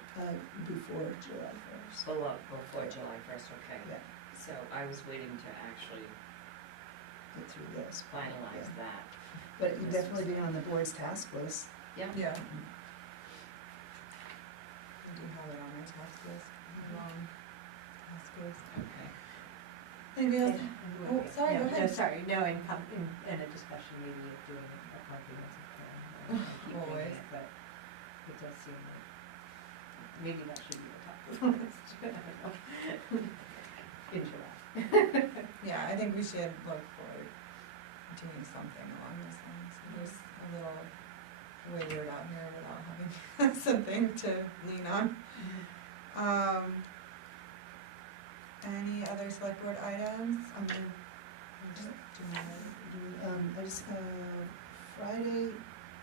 Before July 1st. Before July first, okay. Yeah. So I was waiting to actually Get through this. finalize that. But you definitely be on the board's task list. Yeah. Yeah. I do have it on my task list, long task list. Okay. Anybody else? Oh, sorry, go No, ahead. No, sorry, no, in a discussion maybe of doing a comprehensive plan, or keep doing Always. it, but it does seem like, maybe that should be the top of the list, I don't know. In July. Yeah, I think we should look for doing something along those lines. There's a little wayward out here without having something to lean on. Any other select board items? I just, Friday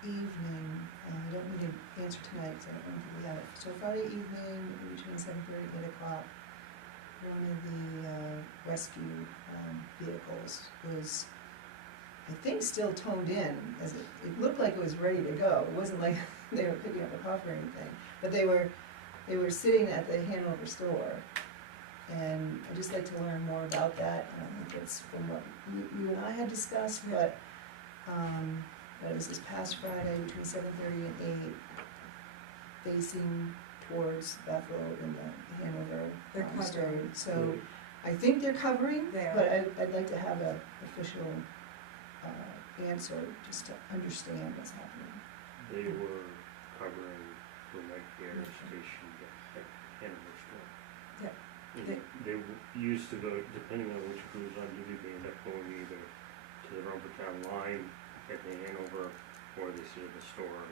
evening, I don't need an answer tonight, because I don't think we have it. So Friday evening, between 7:30 and 8 o'clock, one of the rescue vehicles was, I think, still toned in, as it looked like it was ready to go. It wasn't like they were picking up a coffee or anything, but they were sitting at the Hanover store. And I'd just like to learn more about that. I don't know if it's from what you and I had discussed, but it was this past Friday between 7:30 and 8, facing towards Bath Road and the Hanover store. So I think they're covering, They are. but I'd like to have an official answer, just to understand what's happening. They were covering the night air station at Hanover Store. Yeah. And they used to go, depending on which crew was on duty, they end up going either to the Rumpertown line at the Hanover, or they sit at the store,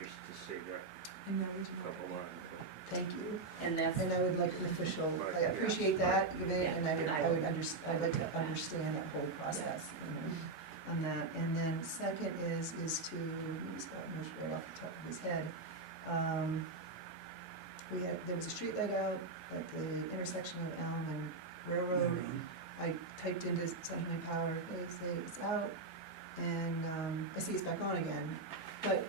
just to save that couple lines. Thank you. And that's, And I would like an official, Right, I yeah. appreciate that, given it, Yeah, and and I'd like to understand that whole process, on that. And then second is to, Scott knows right off the top of his head, there was a street light out at the intersection of Elm and Railroad. I typed into Sunshine Power, they say it's out, and I see it's back on again. But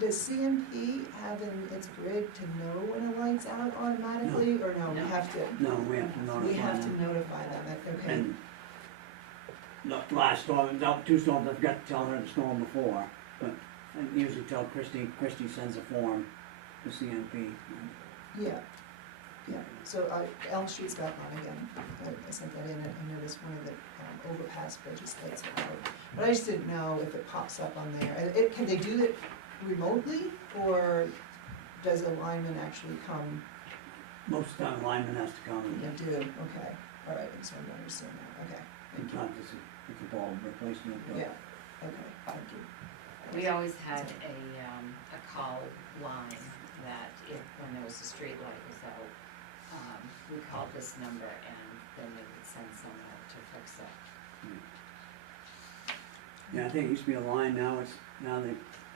does CMP have in its grid to know when a light's out automatically, or no, we No. have to? No, we have to notify them. We have to notify them, okay. And the last storm, the two storms, I forgot to tell her the storm before, but I usually tell Christie sends a form to CMP. Yeah, so Elm Street's back on again, I sent that in, and I noticed one of the overpass bridges lights are out. But I just didn't know if it pops up on there, can they do it remotely, or does a lineman actually come? Most of the time, lineman has to come, They and do, okay, all right, so I understand that, okay, sometimes it's a ball replacement. but- yeah, okay, thank you. we always had a call line that when there was a street light was out, we called this number and then they would send someone out to fix it. Yeah, I think it used to be a line, now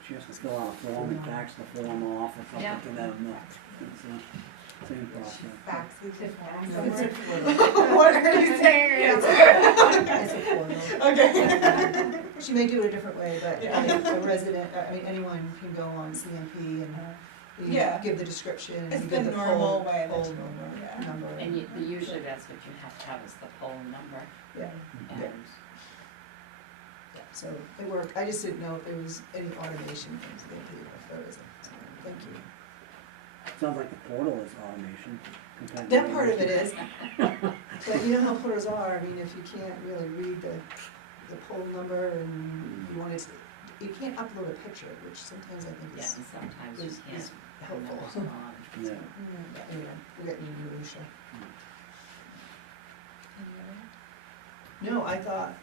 she has to fill out a form and fax the form off, it's up Yeah. to them, it's the same process. Fax it to What are you saying? It's a portal. Okay. She may do it a different way, but Yeah. a resident, anyone can go on CMP and you Yeah. give the description, and It's you the give the normal poll way that number, you- yeah. number. And usually that's what you have to have is the poll number, Yeah, and so it worked, I just didn't know if there was any automation from CMP, if there isn't, so, thank you. Sounds like the portal is automation. compared to That the part of it other. is, but you know how portals are, I mean, if you can't really read the poll number and you want to, you can't upload a picture, which sometimes I think yeah, is and sometimes you is can't. helpful. The number's on. Yeah. But anyway, we're getting minutia. No, I thought,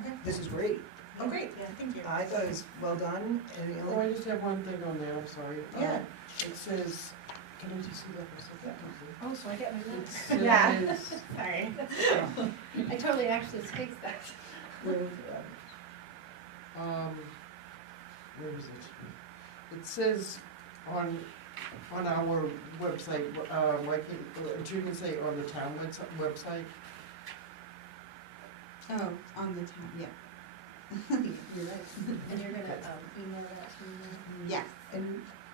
Okay. this is great, Oh, great, yeah, thank you. I thought it was well done, and the Oh, only, I just have one thing on there, I'm sorry. Yeah. It says, can I just see that for a second? Oh, so I get my It notes. Yeah. says, Sorry. I totally actually spaced that. where was it at? where is it? It says on our website, why can't, you can say on the town website? Oh, on the town, yeah. You're right. And you're gonna email that to me now? Yes. And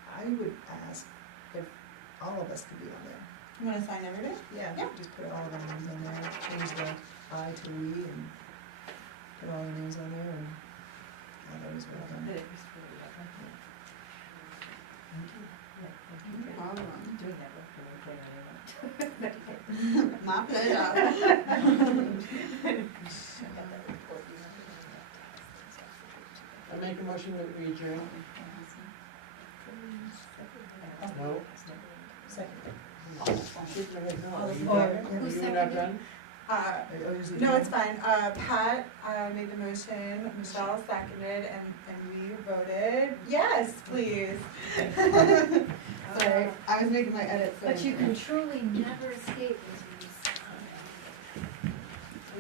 I would ask if all of us could be on there. You wanna sign everybody? Yeah, Yeah. just put all of our names on there, change the I to we, and put all the names on there, and have those well done. Thank you. No problem. Doing that work for me, but My pleasure. I got that report, you know. I make a motion that we adjourn. No? Second. Shake my head no. All Are in you favor? done? Who Are you seconded? not done? Oh, is it No, done? it's fine. Pat made the motion, Michelle seconded, and we voted yes, please. Sorry, I was making my edits. so- But you can truly never escape these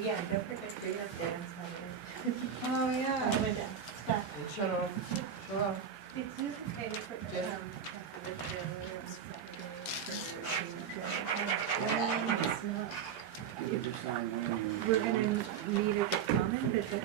Yeah, don't forget to bring up Dan's Saturday. Oh, yeah. Stop. And shut off, shut off. It's okay to put, Jen? You could just sign one of your. We're gonna meet at the common, but